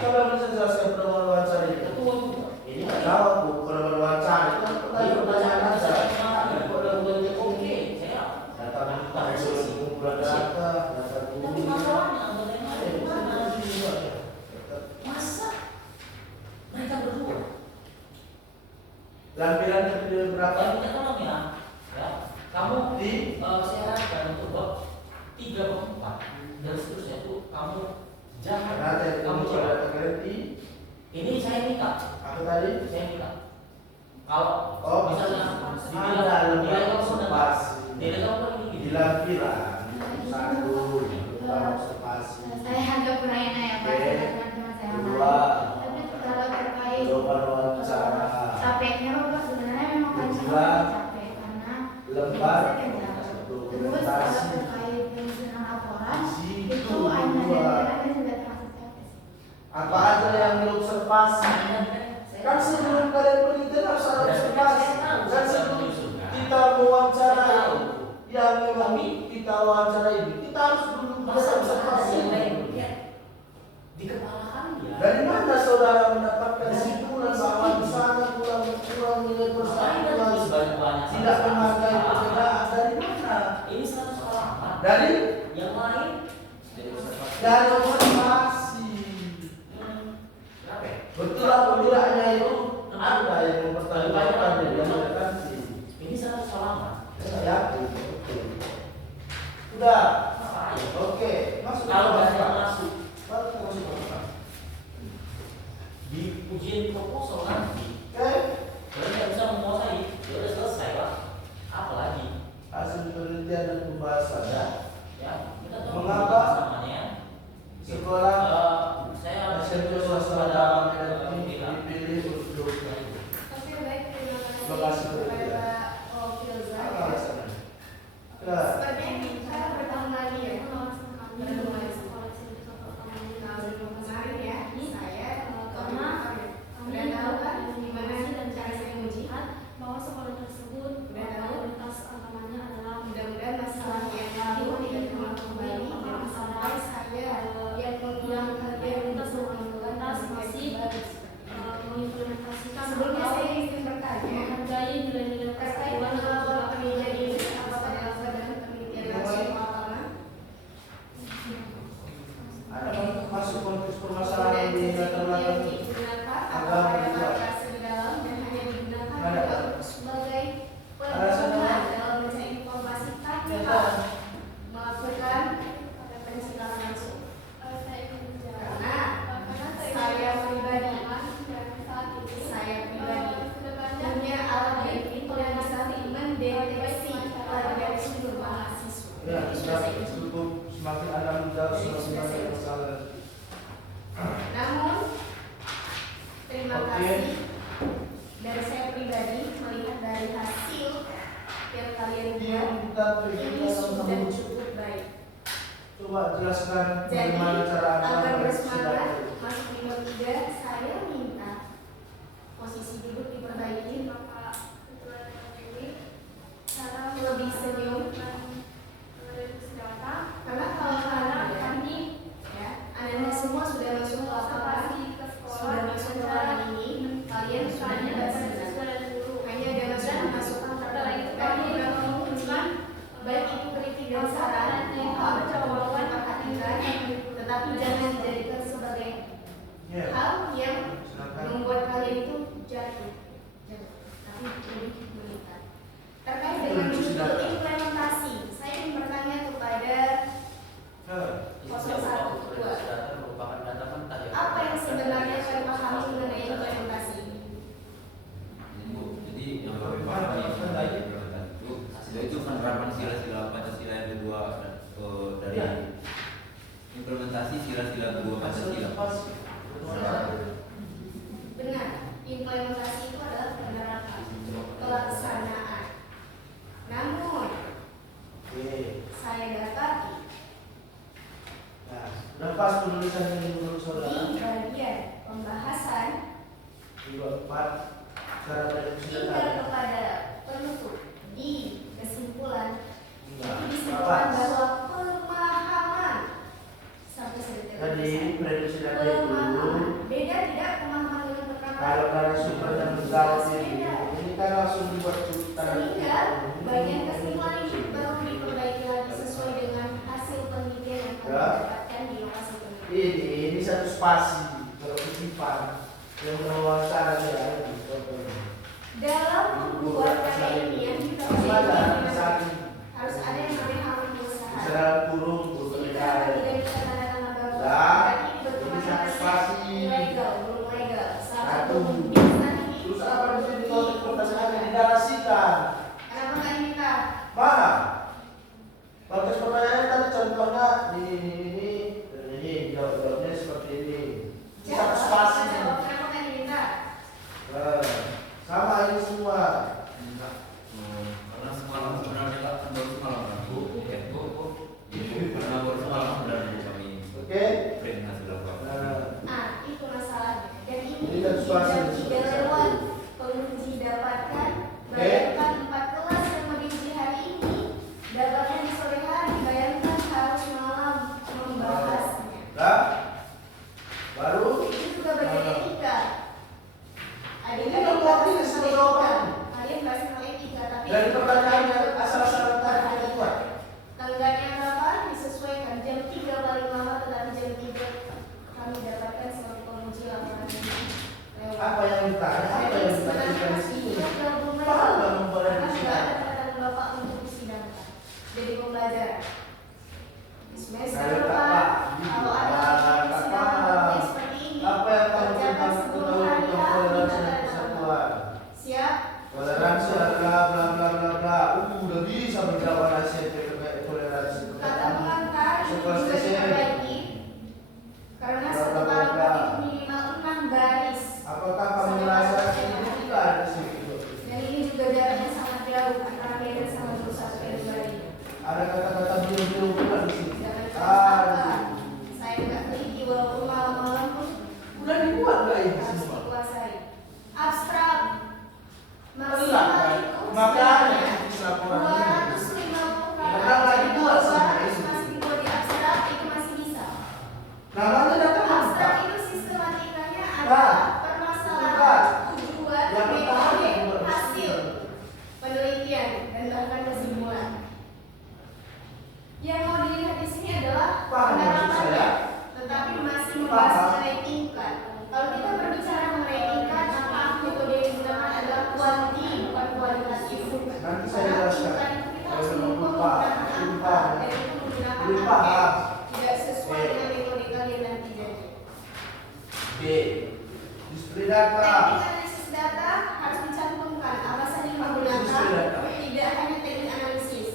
Coba bisa jelaskan pertemuan wawancara itu. Ketua juga. Ini nggak jawab bu, pertemuan wawancara itu kan pertanyaan aja. Oke, saya. Data kumpulan data, data Tapi guru. masalahnya anggota yang lain gimana? Masa mereka berdua? Lampiran kedua berapa? Yang minta tolong ya, ya. Kamu Di saya harapkan untuk bab 3 bab 4 dan seterusnya itu kamu jangan Karena saya kamu kamu jawab. ada di Ini saya minta, apa tadi? saya minta. Kalau Oh, misalnya ada lembar observasi. nilai kamu lagi Di gini. lampiran satu lembar observasi. Saya agak kurang enak ya Pak, Oke. sama teman-teman saya yang Dua. lain. Tapi kalau terkait Jawaban wawancara. capeknya Bapak sebenarnya memang kan Kedua. capek karena Lembar saya kerja. Terus kalau dokumentasi. terkait penyusunan laporan Situ itu hanya dua. dari juga termasuk capek. Apa aja yang diobservasi? Kan sebelum kalian penelitian harus ada observasi. Kan sebelum kita mewawancarai yang memang kita wawancarai ini, kita harus dulu Masa observasi. yang lain di kepala kalian. Dari mana saudara mendapatkan kesimpulan bahwa di sana kurang nilai persatuan, tidak menghargai perbedaan? Dari mana? Ini satu sekolah. Dari Yang lain dari observasi. berapa ya? Betul atau tidaknya itu ada yang mempertanyakan dan yang menekansi. Ini satu sekolah. Saya yakin. Betul. Sudah. Apa aja? Oke. Masuk. Kalau ke nggak ada yang apa? masuk Baru kita masuk ke apa? di ujian proposal nanti, Oke. kalian nggak bisa menguasai, ya udah selesai lah. Apalagi Hasil penelitian dan pembahasan. ya, ya kita tahu Mengapa namanya. Sekolah Saya SMP kepada dipilih untuk Oke, baik, terima Terima kasih, kasih Bu. kepada Om Filza. apa alasannya? Ya, Sepertinya kita bertahun lagi ya, baru mulai sekolah kemarin ya, saya karena udah tahu kan gimana cara saya menguji, bahwa sekolah tersebut udah tahu prioritas agamanya adalah mudah-mudahan masalah yang lalu tidak terulang kembali dan sampai saya yang mengulang prioritas mengulang masih mengimplementasikan sebelumnya atau saya ingin bertanya menghargai nilai-nilai terkait persatuan dan dengan juga penelitian ini apakah dalam badan penelitian nasional agama ada masuk konteks permasalahan di latar belakang ini. digunakan Agama apakah juga. ada di dalam dan hanya digunakan Ada. untuk sebagai Alasannya pedoman apa? dalam mencari informasi tanpa Ya, melakukan pencitraan langsung. saya ingin menjawab. Karena saya pribadi punya alat detektif yang bisa mendeteksi dari sumber mahasiswa. Ya, Itu sudah sudah saya uji. cukup semakin Anda menjawab semakin banyak masalah. Namun terima Oke. kasih dari saya pribadi melihat dari hasil yang kalian Dia buat kita ini berikan sudah sama cukup baik. coba jelaskan Jadi bagaimana cara Anda agar bersidang. bersemangat masuk minggu 3 saya minta posisi duduk diperbaiki maka ini cara lebih senyum karena kalau kami ya anda semua sudah masuk ke lapangan sudah masuk ke ruangan ini kalian sudah hanya ada masukan kami sudah menunjukkan baik itu kritik dan saran yang kami coba perhatikan tetapi jangan dijadikan sebagai Ya, hal yang silakan. membuat kalian itu jatuh tapi lebih meningkat terkait dengan judul implementasi saya ingin bertanya kepada Data merupakan data mentah ya. apa yang sebenarnya kalian pahami mengenai implementasi Jadi yang kami pahami mengenai implementasi itu penerapan sila-sila Pancasila yang kedua dari Ya. implementasi sila-sila kedua Pancasila. benar implementasi itu adalah penerapan pelaksanaan namun Oke. saya dapati Nah, sudah pas penulisan ini menurut saudara. di bagian pembahasan Juga 4 cara prediksi hingga data. kepada penutup di kesimpulan Enggak. itu disebutkan bahwa pemahaman sampai sedetail Jadi prediksi data itu pemahaman beda tidak pemahaman dengan perkataan kalau narasumber yang menjawab ini kan langsung dibuat tanda sehingga bagian kesimpulan ini baru diperbaiki lagi sesuai dengan hasil penelitian yang kami Ya. dapatkan di lokasi penelitian. ini satu spasi kalau kutipan yang wawancara ya gitu. Dalam membuat karya ini yang kita miliki harus ada yang namanya hal usaha. Bisa kurung Jika tidak bisa tanda-tanda baru, Ya. berarti ini Ini berkembang satu spasi. ilegal, belum legal. Satu. Bisa Terus apa di sini kalau pertanyaan didalasikan? Kenapa nggak diminta? Mana? Konteks pertanyaan tadi contohnya ini jawabnya seperti ini. Ini satu spasi. Kenapa nggak diminta? Sama ini semua. Karena semalam sebenarnya kan baru semalam Rabu, karena baru semalam Rabu kami Oke? print hasil laporan. Nah, itu masalahnya. Dan Ini ini kan situasi tidak ini. tidak lewat penguji dapatkan. Bayangkan 4 kelas yang mau diuji hari ini, dapatnya di sore hari. Bayangkan harus malam membahasnya. Nah, baru Itu juga bagian etika. Ada Ini kan wakil disuruh jawaban. Kalian bahas tentang etika, tapi dari pertanyaan yang asal-asalan tadi itu Pak. tanggalnya kapan disesuaikan jam 3 paling lama, tetapi jam 3 kami dapatkan sebagai penguji laporan ini lewat. Apa yang ditanya? Apa Jadi yang sebenarnya ditanyakan di masih situ? gagal belum Paham nggak legal. memperoleh Karena di sudah sidang? ada catatan bapak untuk disidangkan. Jadi pembelajaran. Di semester Kalau tak depan, Pak, kalau ada tak sidang paham. seperti ini, Apa yang kamu kerjakan tentang sebelum hari H, toleransi dan minta tanda tangan. persatuan? Siap? Toleransi adalah bla bla bla bla. Udah bisa menjawab hasil toleransi. Kata pengantar Sekelas juga TCM. diperbaiki karena Bla, satu bla, bla, paragraf bla. itu minimal Sudah dibuat nggak ini harus semua? dikuasai. Abstrak Enggak maksimal kan? itu Makanya sebenarnya laporan 250 Karena kali. lagi buat Kalau semua 200 itu. masih dibuat di abstrak itu masih bisa. namanya data Abstrak lengkap. itu sistematikanya Nah, adalah permasalahan, tujuan, Yang pertama metode, buat hasil penelitian dan bahkan kesimpulan. Yang mau dilihat di sini adalah Paham maksud saya? penerapannya, tetapi masih membahas Paham. mengenai tingkat. Kalau kita berbicara mengenai tingkat, maka metode yang digunakan adalah kuanti bukan kualitatif. Nanti saya Karena jelaskan. tingkat itu kita harus Kalau mengukur lupa, menggunakan lupa. angka dan itu menggunakan Belum angka paham. tidak sesuai dengan metode kalian nanti jadi. B. Display data. Teknik analisis data harus dicantumkan apa saja yang menggunakan, tidak hanya teknik analisis.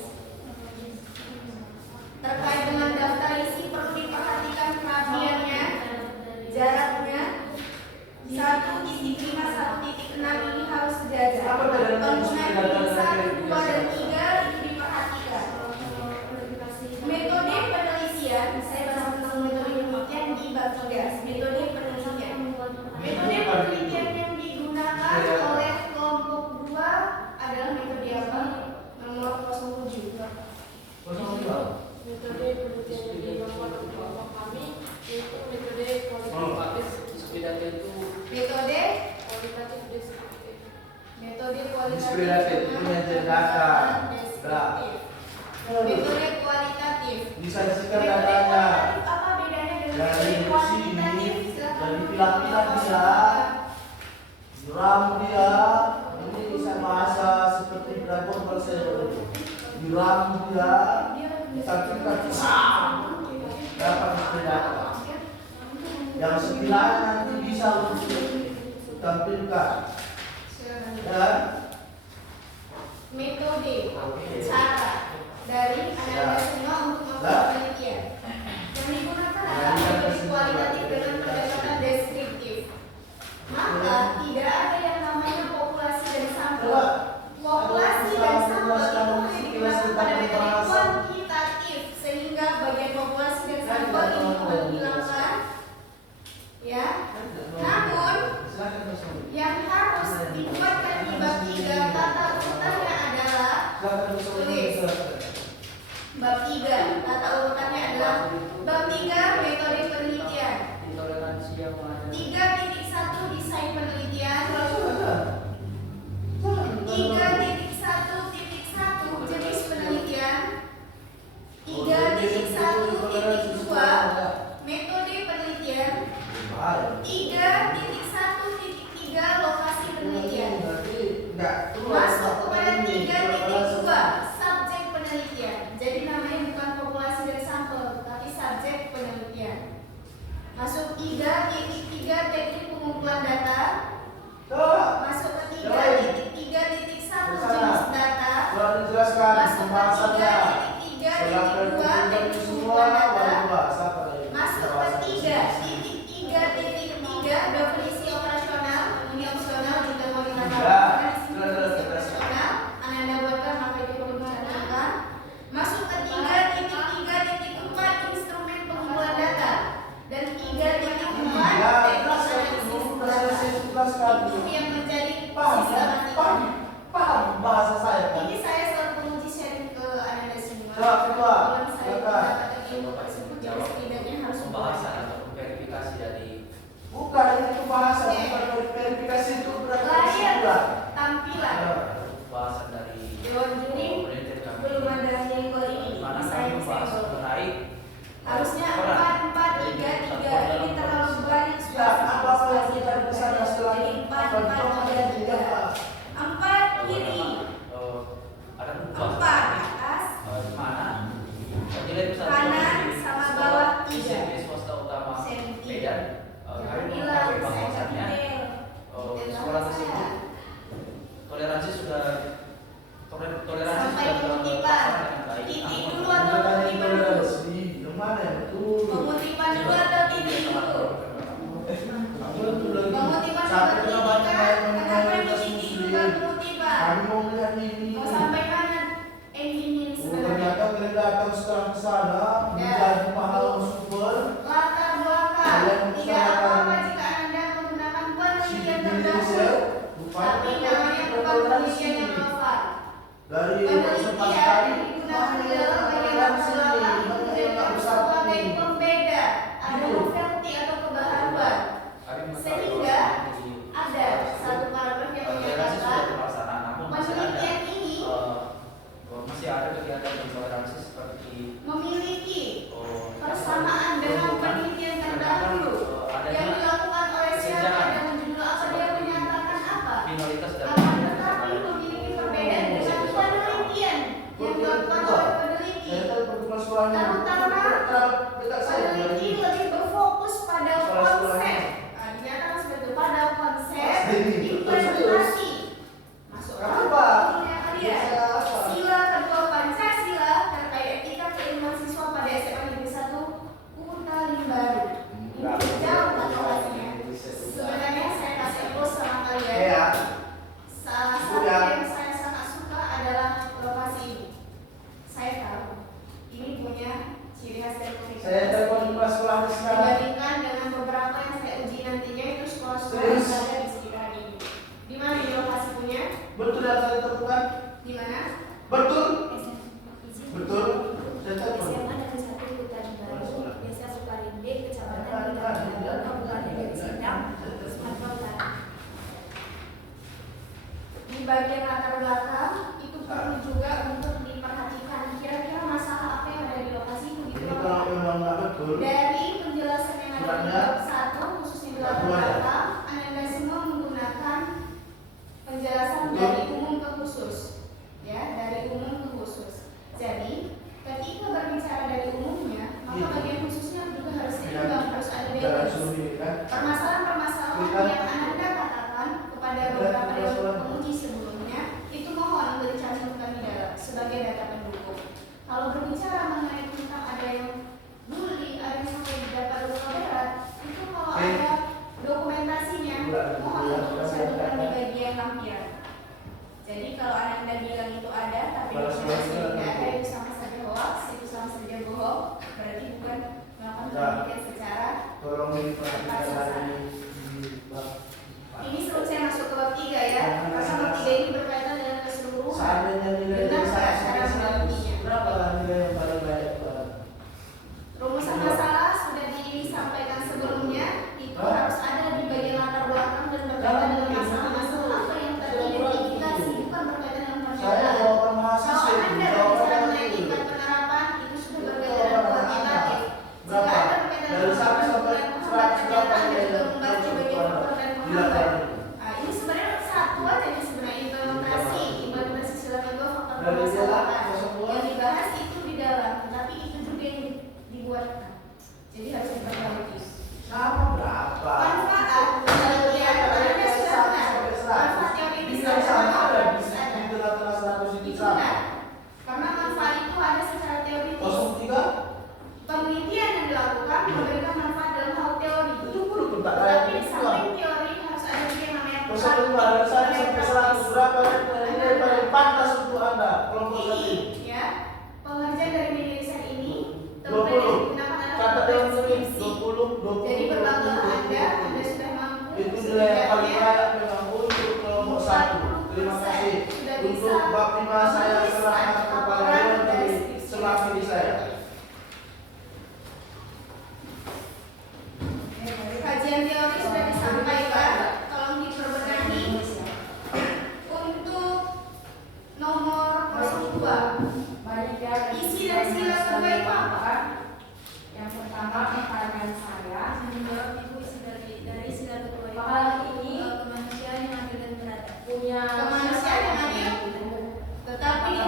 Terkait dengan daftar isi perlu diperhatikan kerapiannya, jaraknya. 1.5, 1.6 ini harus sejajar. Apa bedanya Penggunaan display data titik dengan 1, 2, dan 3 itu diperhatikan. Metode penelitian, saya bahas tentang metode penelitian di bab 3. Metode penelitian. Metode penelitian yang digunakan oleh kelompok 2 adalah metode apa? Nomor 07. Metode penelitian yang dilakukan oleh kelompok kami yaitu metode kualitatif. Setidaknya itu Metode Kualitatif deskriptif. metode kualitatif. Display data itu menyajikan data. Deskriptif. Metode kualitatif. Disajikan Metode datanya. kualitatif apa bedanya dengan Dari metode sini, kuantitatif? Silakan dari pilah-pilah dia. Gram dia. Ini bisa bahasa seperti dragon ball saya. Gram dia. Disajikan dapat display data. Yang sekiranya nanti bisa untuk ditampilkan. Dan Metode cara dari analisa semua untuk melakukan penelitian. Yang digunakan adalah metode kualitatif dengan pendekatan deskriptif. Maka tidak ada yang namanya populasi dan sampel. Populasi dan sampel itu hanya digunakan pada metode kuantitatif, sehingga bagian populasi dan sampel ini perlu dihilangkan. Ya, namun yang harus dibuatkan di bab 3 tata urutannya adalah tulis. Bab 3 tata urutannya adalah bab 3 metode penelitian. intoleransi yang ada. 3.1 desain penelitian. 3.1.1 jenis penelitian. 3.1.2 metode penelitian. 3.1.3 lokasi penelitian. Masuk kepada 3.2 subjek penelitian. Jadi namanya bukan populasi dan sampel, tapi subjek penelitian. Masuk 3.3 teknik pengumpulan data. Masuk ke 3.3.1 jenis data. Masuk ke 3.3.2 teknik pengumpulan data. Masuk ke 3.3.3 definisi operasional. Ini opsional jika mau dilakukan. Definisi operasional Anda buatkan maka itu perlu dicantumkan. Masuk ke 3.3.4 instrumen pengumpulan data dan 3.4 teknik analisis data. Itu yang menjadi sistematika. Paham bahasa saya kan? Ini saya selalu menguji sharing ke Anda semua. Coba, Kebetulan saya silakan. mendapatkan ilmu tersebut, jadi setidaknya harus Pembahasan ataupun verifikasi dari Bukan itu bahasa, bukan verifikasi itu berarti Lahir kesimpulan. tampilan pembahasan dari Dewan Juri penelitian kami. belum ada nyenggol ini. Mana Saya kami yang membahas senggol. mengenai Harusnya peran 4-4-3-3 ini terlalu banyak Ya, apa yang kita di sana setelah Jadi 4-4-3-3. 4 kiri, ada 4 atas, mana nilai besar kanan sama bawah 3. SMP swasta utama SMP. Medan Jangan kami bilang mengetahui saya bahwasannya detail. sekolah tersebut toleransi sudah toleransi Sampai sudah pengutipan. terlaksana dengan baik. Titik Namun, dulu atau pengutipan dulu? Yang mana yang betul? Pengutipan dulu atau titik dulu? Pengutipan Satu dulu nama titik kan? Kenapa mayoritas titik dulu muslim. baru pengutipan? Kami mau melihat ini. Mau sampai mana ending ini sebenarnya? Ternyata kalian datang sekarang ke sana menjadi pahlawan super. Latar belakang. Kalian Tidak apa-apa jika Anda ditentukan? Di mana? Betul? Izin. Betul? Saya telepon. SMA Negeri 1 Hutan Baru, Desa Sukarinde, Kecamatan Bidakara, Kabupaten Deli Serdang, Sumatera Utara. Di bagian latar belakang itu perlu juga untuk diperhatikan kira-kira masalah apa yang ada di lokasi itu gitu. Ini kalau memang nggak betul, Dari penjelasan yang ada di Suratnya? bab 1 khususnya di latar belakang, Anda semua menggunakan penjelasan Betul. dari umum ke khusus, ya, dari umum ke khusus. Jadi ketika berbicara dari umumnya, maka Iya. bagian khususnya juga harus Iya. seimbang, harus ada jangan balance. sulit kan? Permasalahan-permasalahan Kita- yang Anda katakan kepada Kita beberapa permasalahan. dewan penguji sebelumnya, itu mohon untuk dicantumkan di dalam sebagai data pendukung. Kalau berbicara mengenai tentang ada yang bully, ada yang sampai di data luka berat, itu kalau ada dokumentasinya, mohon untuk dicantumkan di bagian lampiran. Jadi kalau Anda bilang itu ada, tapi dokumentasinya tidak ada, itu sama saja hoax, itu sama saja bohong, berarti bukan melakukan penelitian secara Tolong diperhatikan lagi di bab. ini sebelum saya masuk ke bab 3 ya, karena bab 3 ini berkaitan dengan keseluruhan. Seandainya nilai Benar dari nggak 1 sampai cara 100, menelitinya? berapa nilai yang paling baik? Rumusan masalah sudah disampaikan sebelumnya, itu Hah? harus ada di bagian latar belakang dan berkaitan dengan masalah-masalah apa yang teridentifikasi, bukan berkaitan dengan Saya penilaian. jawaban mahasiswa Kalau itu, Anda jawaban berbicara yang mengenai itu. tingkat penerapan, itu sudah berkaitan Jawaban dengan anak-anak. kuantitatif. Jika Berapa? Anda berkaitan Dari dengan 1 sampai pengumpulan 100 ternyata berapa Anda nilai juga yang membahas di bagian dilakukan? faktor dan Dilakukan penghambat. itu. Nah, ini sebenarnya satu aja nih sebenarnya implementasi sila kedua faktor Dari dia lah, permasalahan. 02. Yang dibahas itu di dalam, tetapi itu juga yang dibuatkan. Jadi harus diperbaiki. Sama berapa? Manfaat penelitian Anda sudah benar. Manfaat teori ini Bisa sama ada di ada. tengah-tengah 100 itu Itu sama. benar. Karena manfaat itu ada secara teoritis. 03 Penelitian yang dilakukan memberikan manfaat dalam hal teori. itu perlu kita Tetapi di kayak samping teori harus ada juga yang namanya 05 dari 1 sampai 100 berapa nilai paling pantas untuk Anda kelompok tadi? Ini ya, pengerjaan dari mini riset ini 20. tempat yang digunakan adalah Catat yang tempat penting skripsi. 20. Jadi berbanggalah Anda sudah mampu Itu nilai yang paling setidaknya layak memang untuk kelompok 1. Terima kasih. sudah Untuk bisa bab 5 saya menulis serahkan kepada laporan Dewan dari dari skripsi. selama saya. Kajian teori sudah disampaikan, tolong diperbenahi. Untuk nomor 02, isi dari sila kedua itu apa? Yang pertama pertanyaan saya, Menjawab ibu isi dari sila kedua itu. hal ini Kemanusiaan yang adil dan beradab. punya Kemanusiaan yang adil. Tetapi di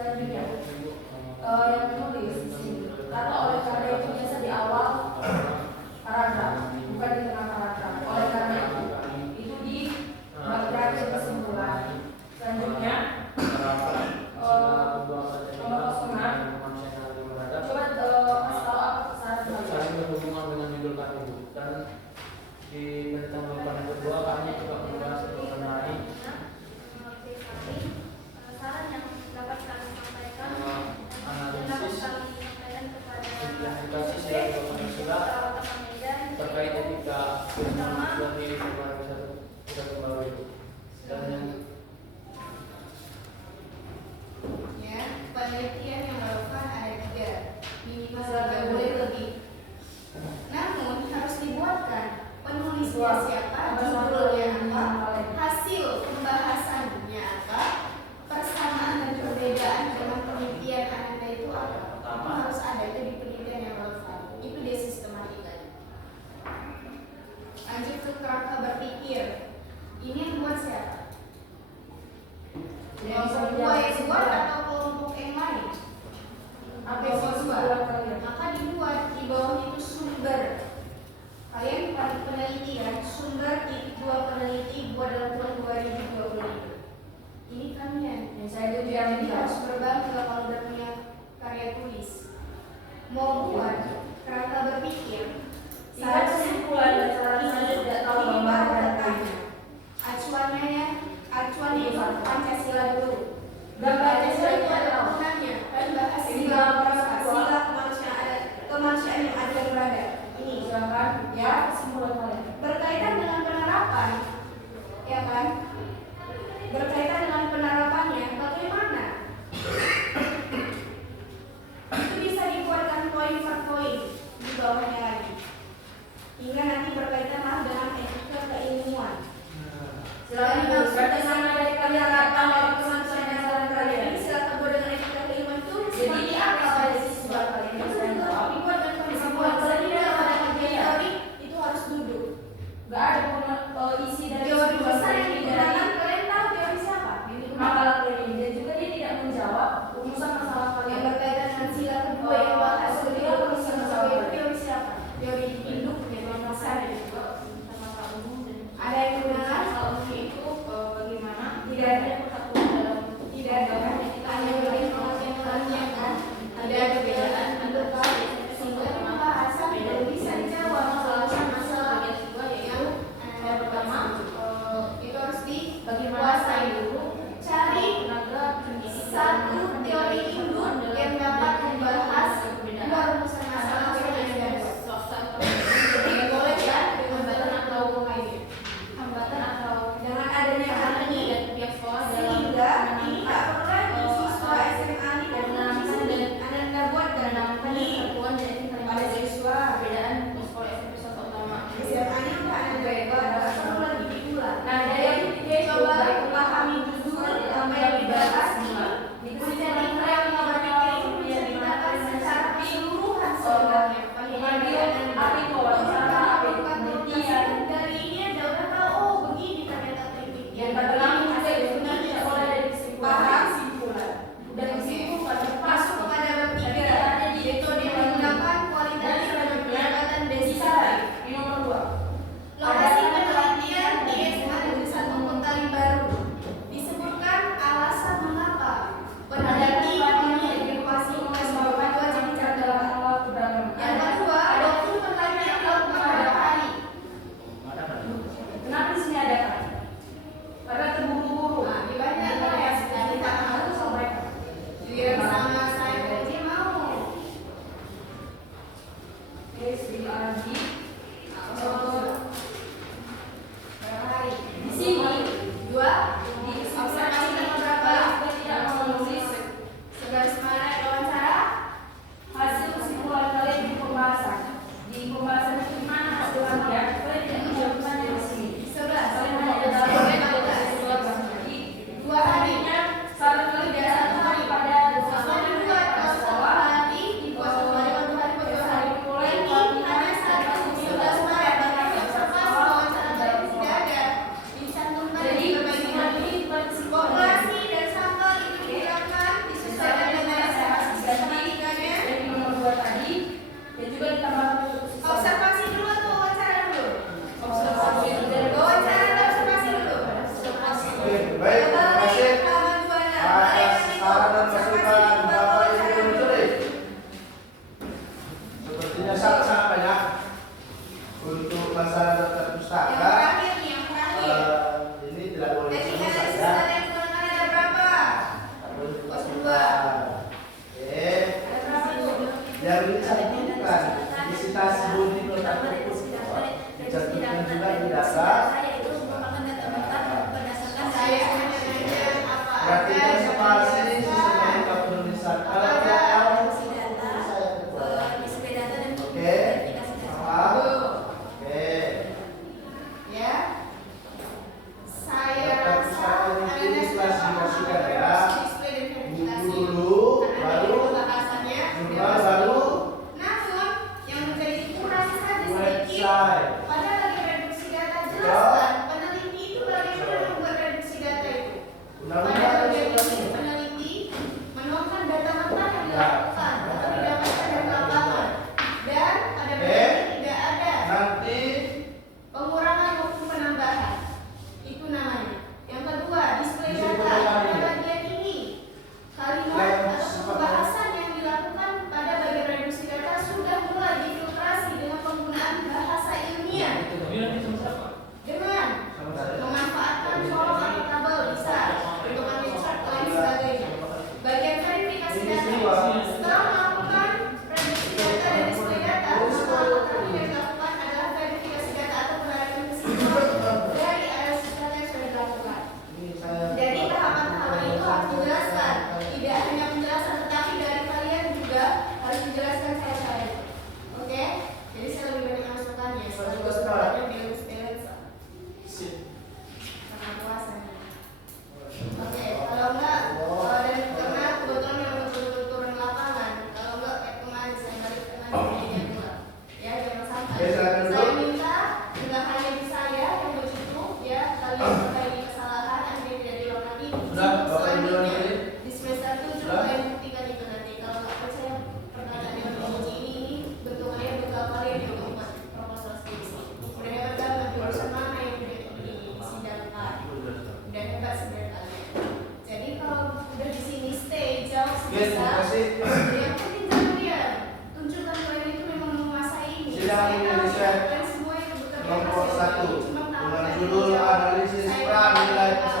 Selanjutnya, yang menulis di sini kata oleh karena itu biasa di awal paragraf, bukan di tengah paragraf. Oleh karena itu di bagian kesimpulan. Selanjutnya, nomor 06. Coba kasih tahu apa syarat Saling berhubungan dengan judul kami itu. Dan di penelitian yang kedua kami juga membahas mengenai saran yang dapat kami sampaikan analisis implementasi dan dari Pancasila terkait etika dari kita kembali itu. Dan yang Ya, penelitian yang relevan ada 3, minimal 3, boleh lebih. Namun harus dibuatkan penulisnya siapa, judulnya apa, hasil pembahasannya apa, persamaan dan perbedaan dengan penelitian Anda itu apa. Itu harus ada itu di penelitian yang relevan. Itu dia sistematikanya. Lanjut ke kerangka berpikir. Ini yang buat siapa? Kelompok 2 yang buat atau kelompok yang lain? apa yang Kelompok dibuat 2. kalian? Maka dibuat di bawahnya itu sumber. Kalian pada penelitian sumber titik 2 peneliti buat dalam tahun 2020. Ini kalian. Yang saya itu Jadi harus berbangga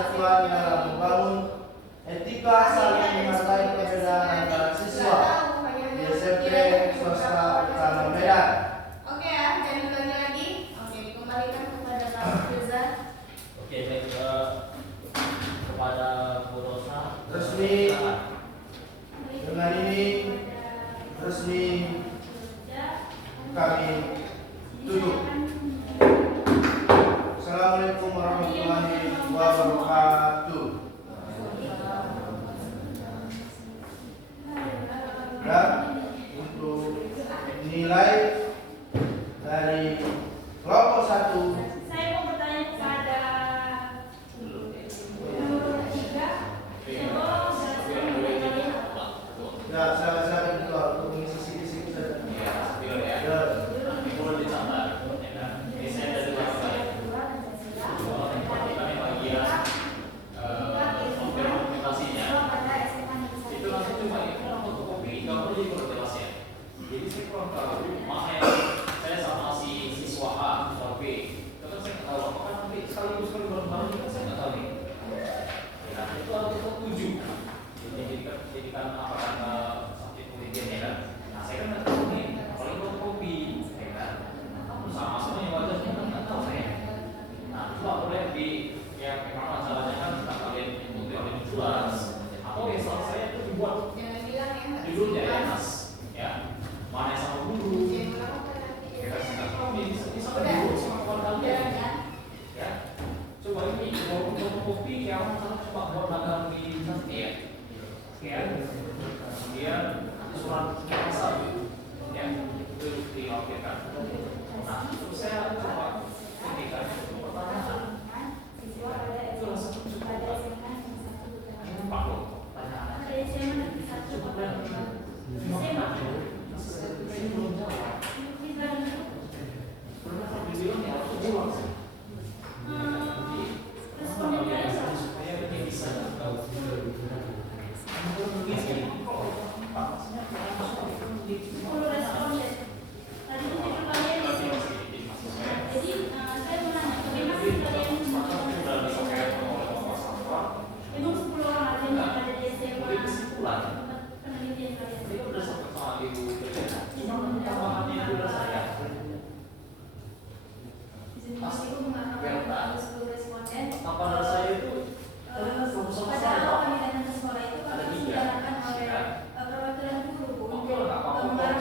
persatuan dalam membangun etika saling menghargai perbedaan antara siswa di SMP Swasta Utama Medan. Oke ya, jangan diulangi lagi. Oke, dikembalikan kepada Pak Firza. Oke, baik kepada Bu Rosa. Resmi dengan ini resmi kami tutup. Assalamualaikum warahmatullahi wabarakatuh. Dan untuk nilai dari kelompok 1 Saya mau bertanya kepada nomor 3. ya silakan ketua untuk mengisi sedikit saja. Ya. Jadi saya kurang tahu mana yang saya sama si siswa A, siswa B. Karena saya nggak tahu apakah nanti sekaligus kali bareng-bareng juga saya nggak tahu nih. Ya, itu harus kita tuju. Jadikan apakah sakit kemudian ya kan? Nah saya kan nggak tahu nih, apalagi buat kopi, ya kan? Sama semuanya wajahnya kan nggak tahu saya. Nah coba boleh di yang memang masalahnya kan kita kalian itu yang lebih jelas. Atau yang salah saya itu dibuat Jangan bilang ya. judulnya ya mas, ya. Mana yang sama guru, ya kan kita tahu nih, bisa guru sama kawan kalian, ya. Coba ini mau kopi yang coba buat dagang di nanti ya, kemudian surat pasar, ya itu dilakukan. Nah, terus saya coba ketika pertanyaan, itu langsung cukup ini Pak Lo, pertanyaan. Cukup dan saya belum jawab. Pernah dibilang ya harus jawab sih. Supaya dia bisa tahu. Apa saya itu Pada awal pemilihan ke sekolah itu kami disarankan oleh perwakilan guru untuk mengarahkan kepada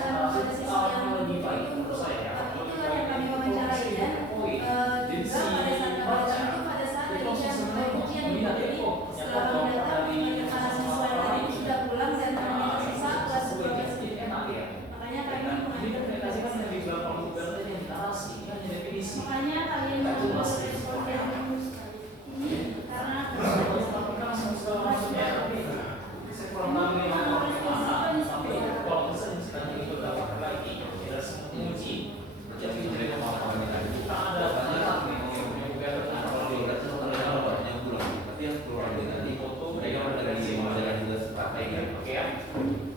siswa yang lebih baik untuk itulah yang kami wawancarai dan juga pada saat pembelajaran itu pada saat ada mulai ujian jadi setelah kami datang para siswa yang lain sudah pulang dan kami tersisa kelas 12. Makanya kami komunikasikan dari beberapa narasi, kan definisi. makanya kalian merespon ini karena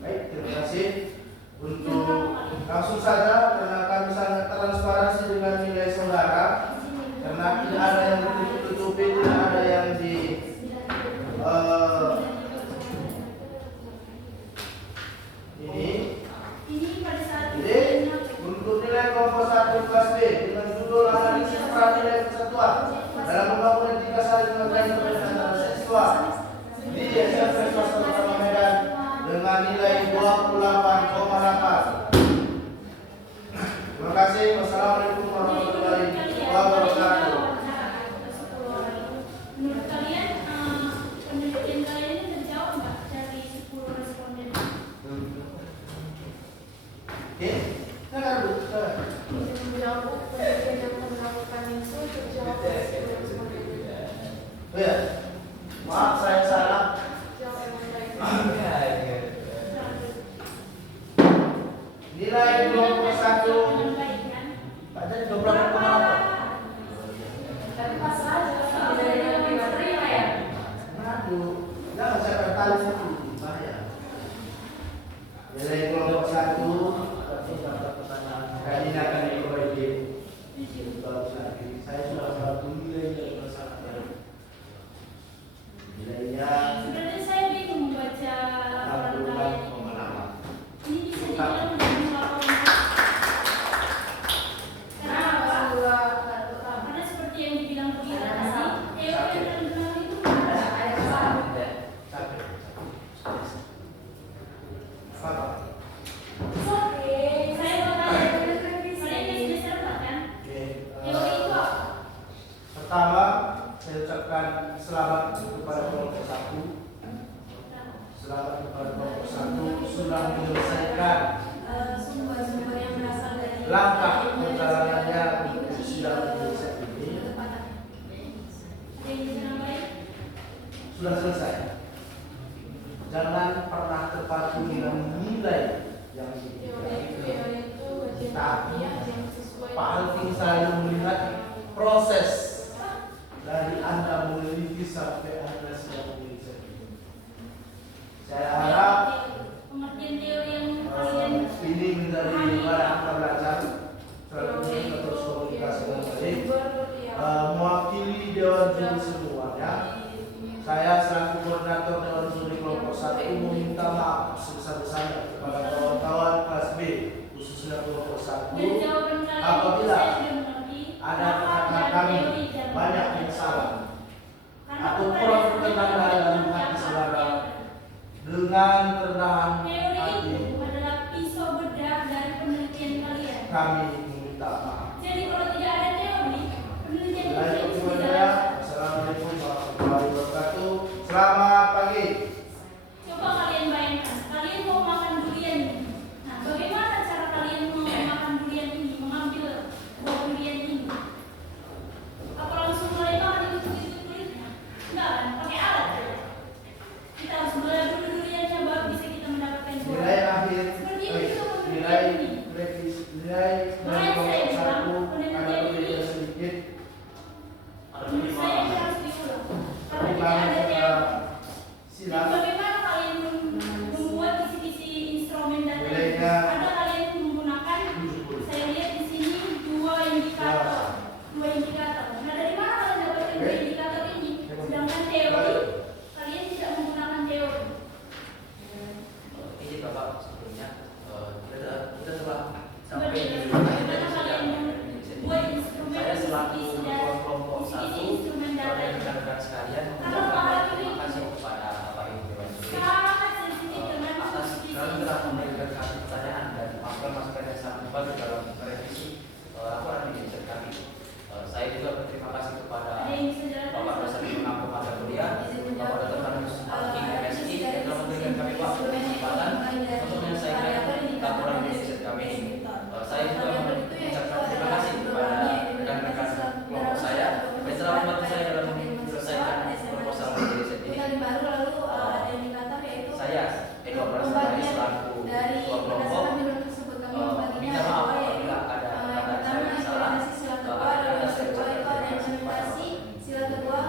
Baik, terima kasih. Untuk langsung saja karena kami sangat transparansi dengan nilai saudara, karena tidak ada yang ditutup-tutupi, tidak ada yang di ini pada saat jadi untuk nilai kelompok 1 kelas B dengan judul analisis peran nilai persatuan dalam membangun etika saling menghargai perbedaan antara siswa di SMP Swasta Utama Medan dengan nilai 28,8. Terima kasih. Wassalamualaikum warahmatullahi wabarakatuh. Menurut kalian penelitian kalian ini terjawab nggak dari 10 responden? Oke, silakan Bu. Menjawab penelitian yang melakukan itu terjawab dari 10 responden. Oh ya, maaf saya salah. Jawab yang baik. Nilai kelompok 1 pada 12,8. Tapi masalah juga dari lebih terima ya. Aduh, jangan saya bertanya itu bahaya. Nilai kelompok 1 kali ini akan diperbaiki. Bagus lagi. Saya sudah satu nilai dari masalah. Apa? Oke, saya mau tanya kalian ini semester 4 kan? Oke. Teori itu apa? Pertama, saya ucapkan selamat kepada kelompok 1. Selamat kepada kelompok 1 sudah menyelesaikan sumber-sumber yang berasal dari langkah perjalanannya untuk sidang riset ini. Ada yang bisa nambahin? Sudah selesai. Jangan pernah terpaku dengan nilai yang Teori itu bagian yang sesuai. Pak Alvin selalu melihat proses dari Anda meneliti sampai Anda sedang meriset ini. Saya harap Pengertian teori yang kalian ini menjadi barang kita belajar selalu kita terus komunikasi dengan baik. Mewakili Dewan Juri semuanya, saya selaku koordinator Dewan Juri kelompok 1 meminta maaf sebesar-besarnya kepada kawan-kawan kelas B khususnya kelompok 1 dan jawaban kalian apabila saya sudah mengerti. ada Kenapa kata ada kami teori dan banyak yang salah Karena atau bukan kurang dasarnya berkenan dalam hati saudara dengan kerendahan teori hati itu adalah pisau bedah dari penelitian kalian. kami meminta maaf. Jadi kalau tidak ada teori, penelitian Baik, kalian bisa semuanya. jalan. Assalamualaikum warahmatullahi wabarakatuh. Selamat pagi. Coba kalian bayangkan, kalian mau makan durian ini. Nah, bagaimana cara kalian mau makan durian ini, mengambil buah durian ini? Apa langsung mulai makan ikut-ikut kulitnya? Enggak kan, pakai alat. Kita harus belah dulu duriannya, baru bisa kita mendapatkan buah. Nilai akhir Seperti itu sama nilai penelitian ini. nilai dari Makanya saya kelompok bilang, 1 ada penelitian ini perbedaan sedikit. menurut saya ini harus diulang. Karena tidak Bagaimana ada teori. silakan. Bagaimana kalian membuat kisi-kisi instrumen data ini? Nilainya Ada kalian menggunakan, 70. saya lihat di sini dua indikator. Nah, dari mana kalian dapatkan dua indikator ini? Sedangkan teori, kalian tidak menggunakan teori. Ini Bapak sebelumnya kita telah Coba sampai di dijelaskan bagaimana kalian membuat instrumen saya selaku kisi-kisi ketua kelompok kisi-kisi 1 instrumen data dan ini. rekan-rekan sekalian Kalau mengucapkan Pak terima Alvin kasih kepada Bapak Ibu Dewan Juri sangat sensitif dengan atas kisi-kisi kalian telah memberikan kami pertanyaan dan masukan-masukan yang sangat bagus dalam merevisi laporan riset kami. Saya juga berterima kasih kepada ada yang bisa jelaskan? Bapak Dosen Pengampu Mata Kuliah, Bapak Dr. Hanus King MSI yang telah memberikan kami waktu dan kesempatan untuk menyelesaikan laporan riset kami ini. Saya juga mengucapkan terima kasih kepada rekan-rekan kelompok saya yang telah membantu saya dalam menyelesaikan proposal riset ini. baru lalu ada indikator yaitu Saya Eko Prasari selaku dari ketua kelompok berdasarkan judul tersebut kami membaginya minta ada maaf dua, yaitu apabila ada kata saya pertama yang salah. implementasi sila kedua dan yang kedua itu ada implementasi sila kedua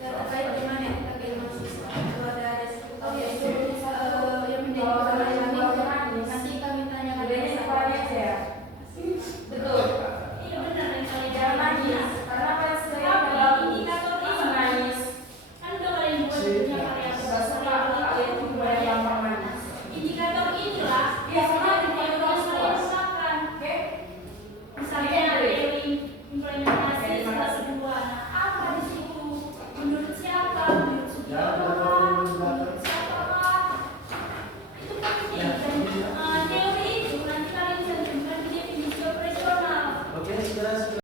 yang terkait dengan yang terkait dengan siswa itu ada resiko yaitu yang menjadi pertanyaan kami nanti kami tanyakan betul Iya benar yang kalian jangan nangis Nah, karena kan tapi sebenarnya indikator ini kan udah kalian buat punya karya indikator inilah biasanya yang kalian gunakan. Misalnya teori implementasi salah kedua. Nah, apa di situ? Menurut siapa? Menurut Sugiono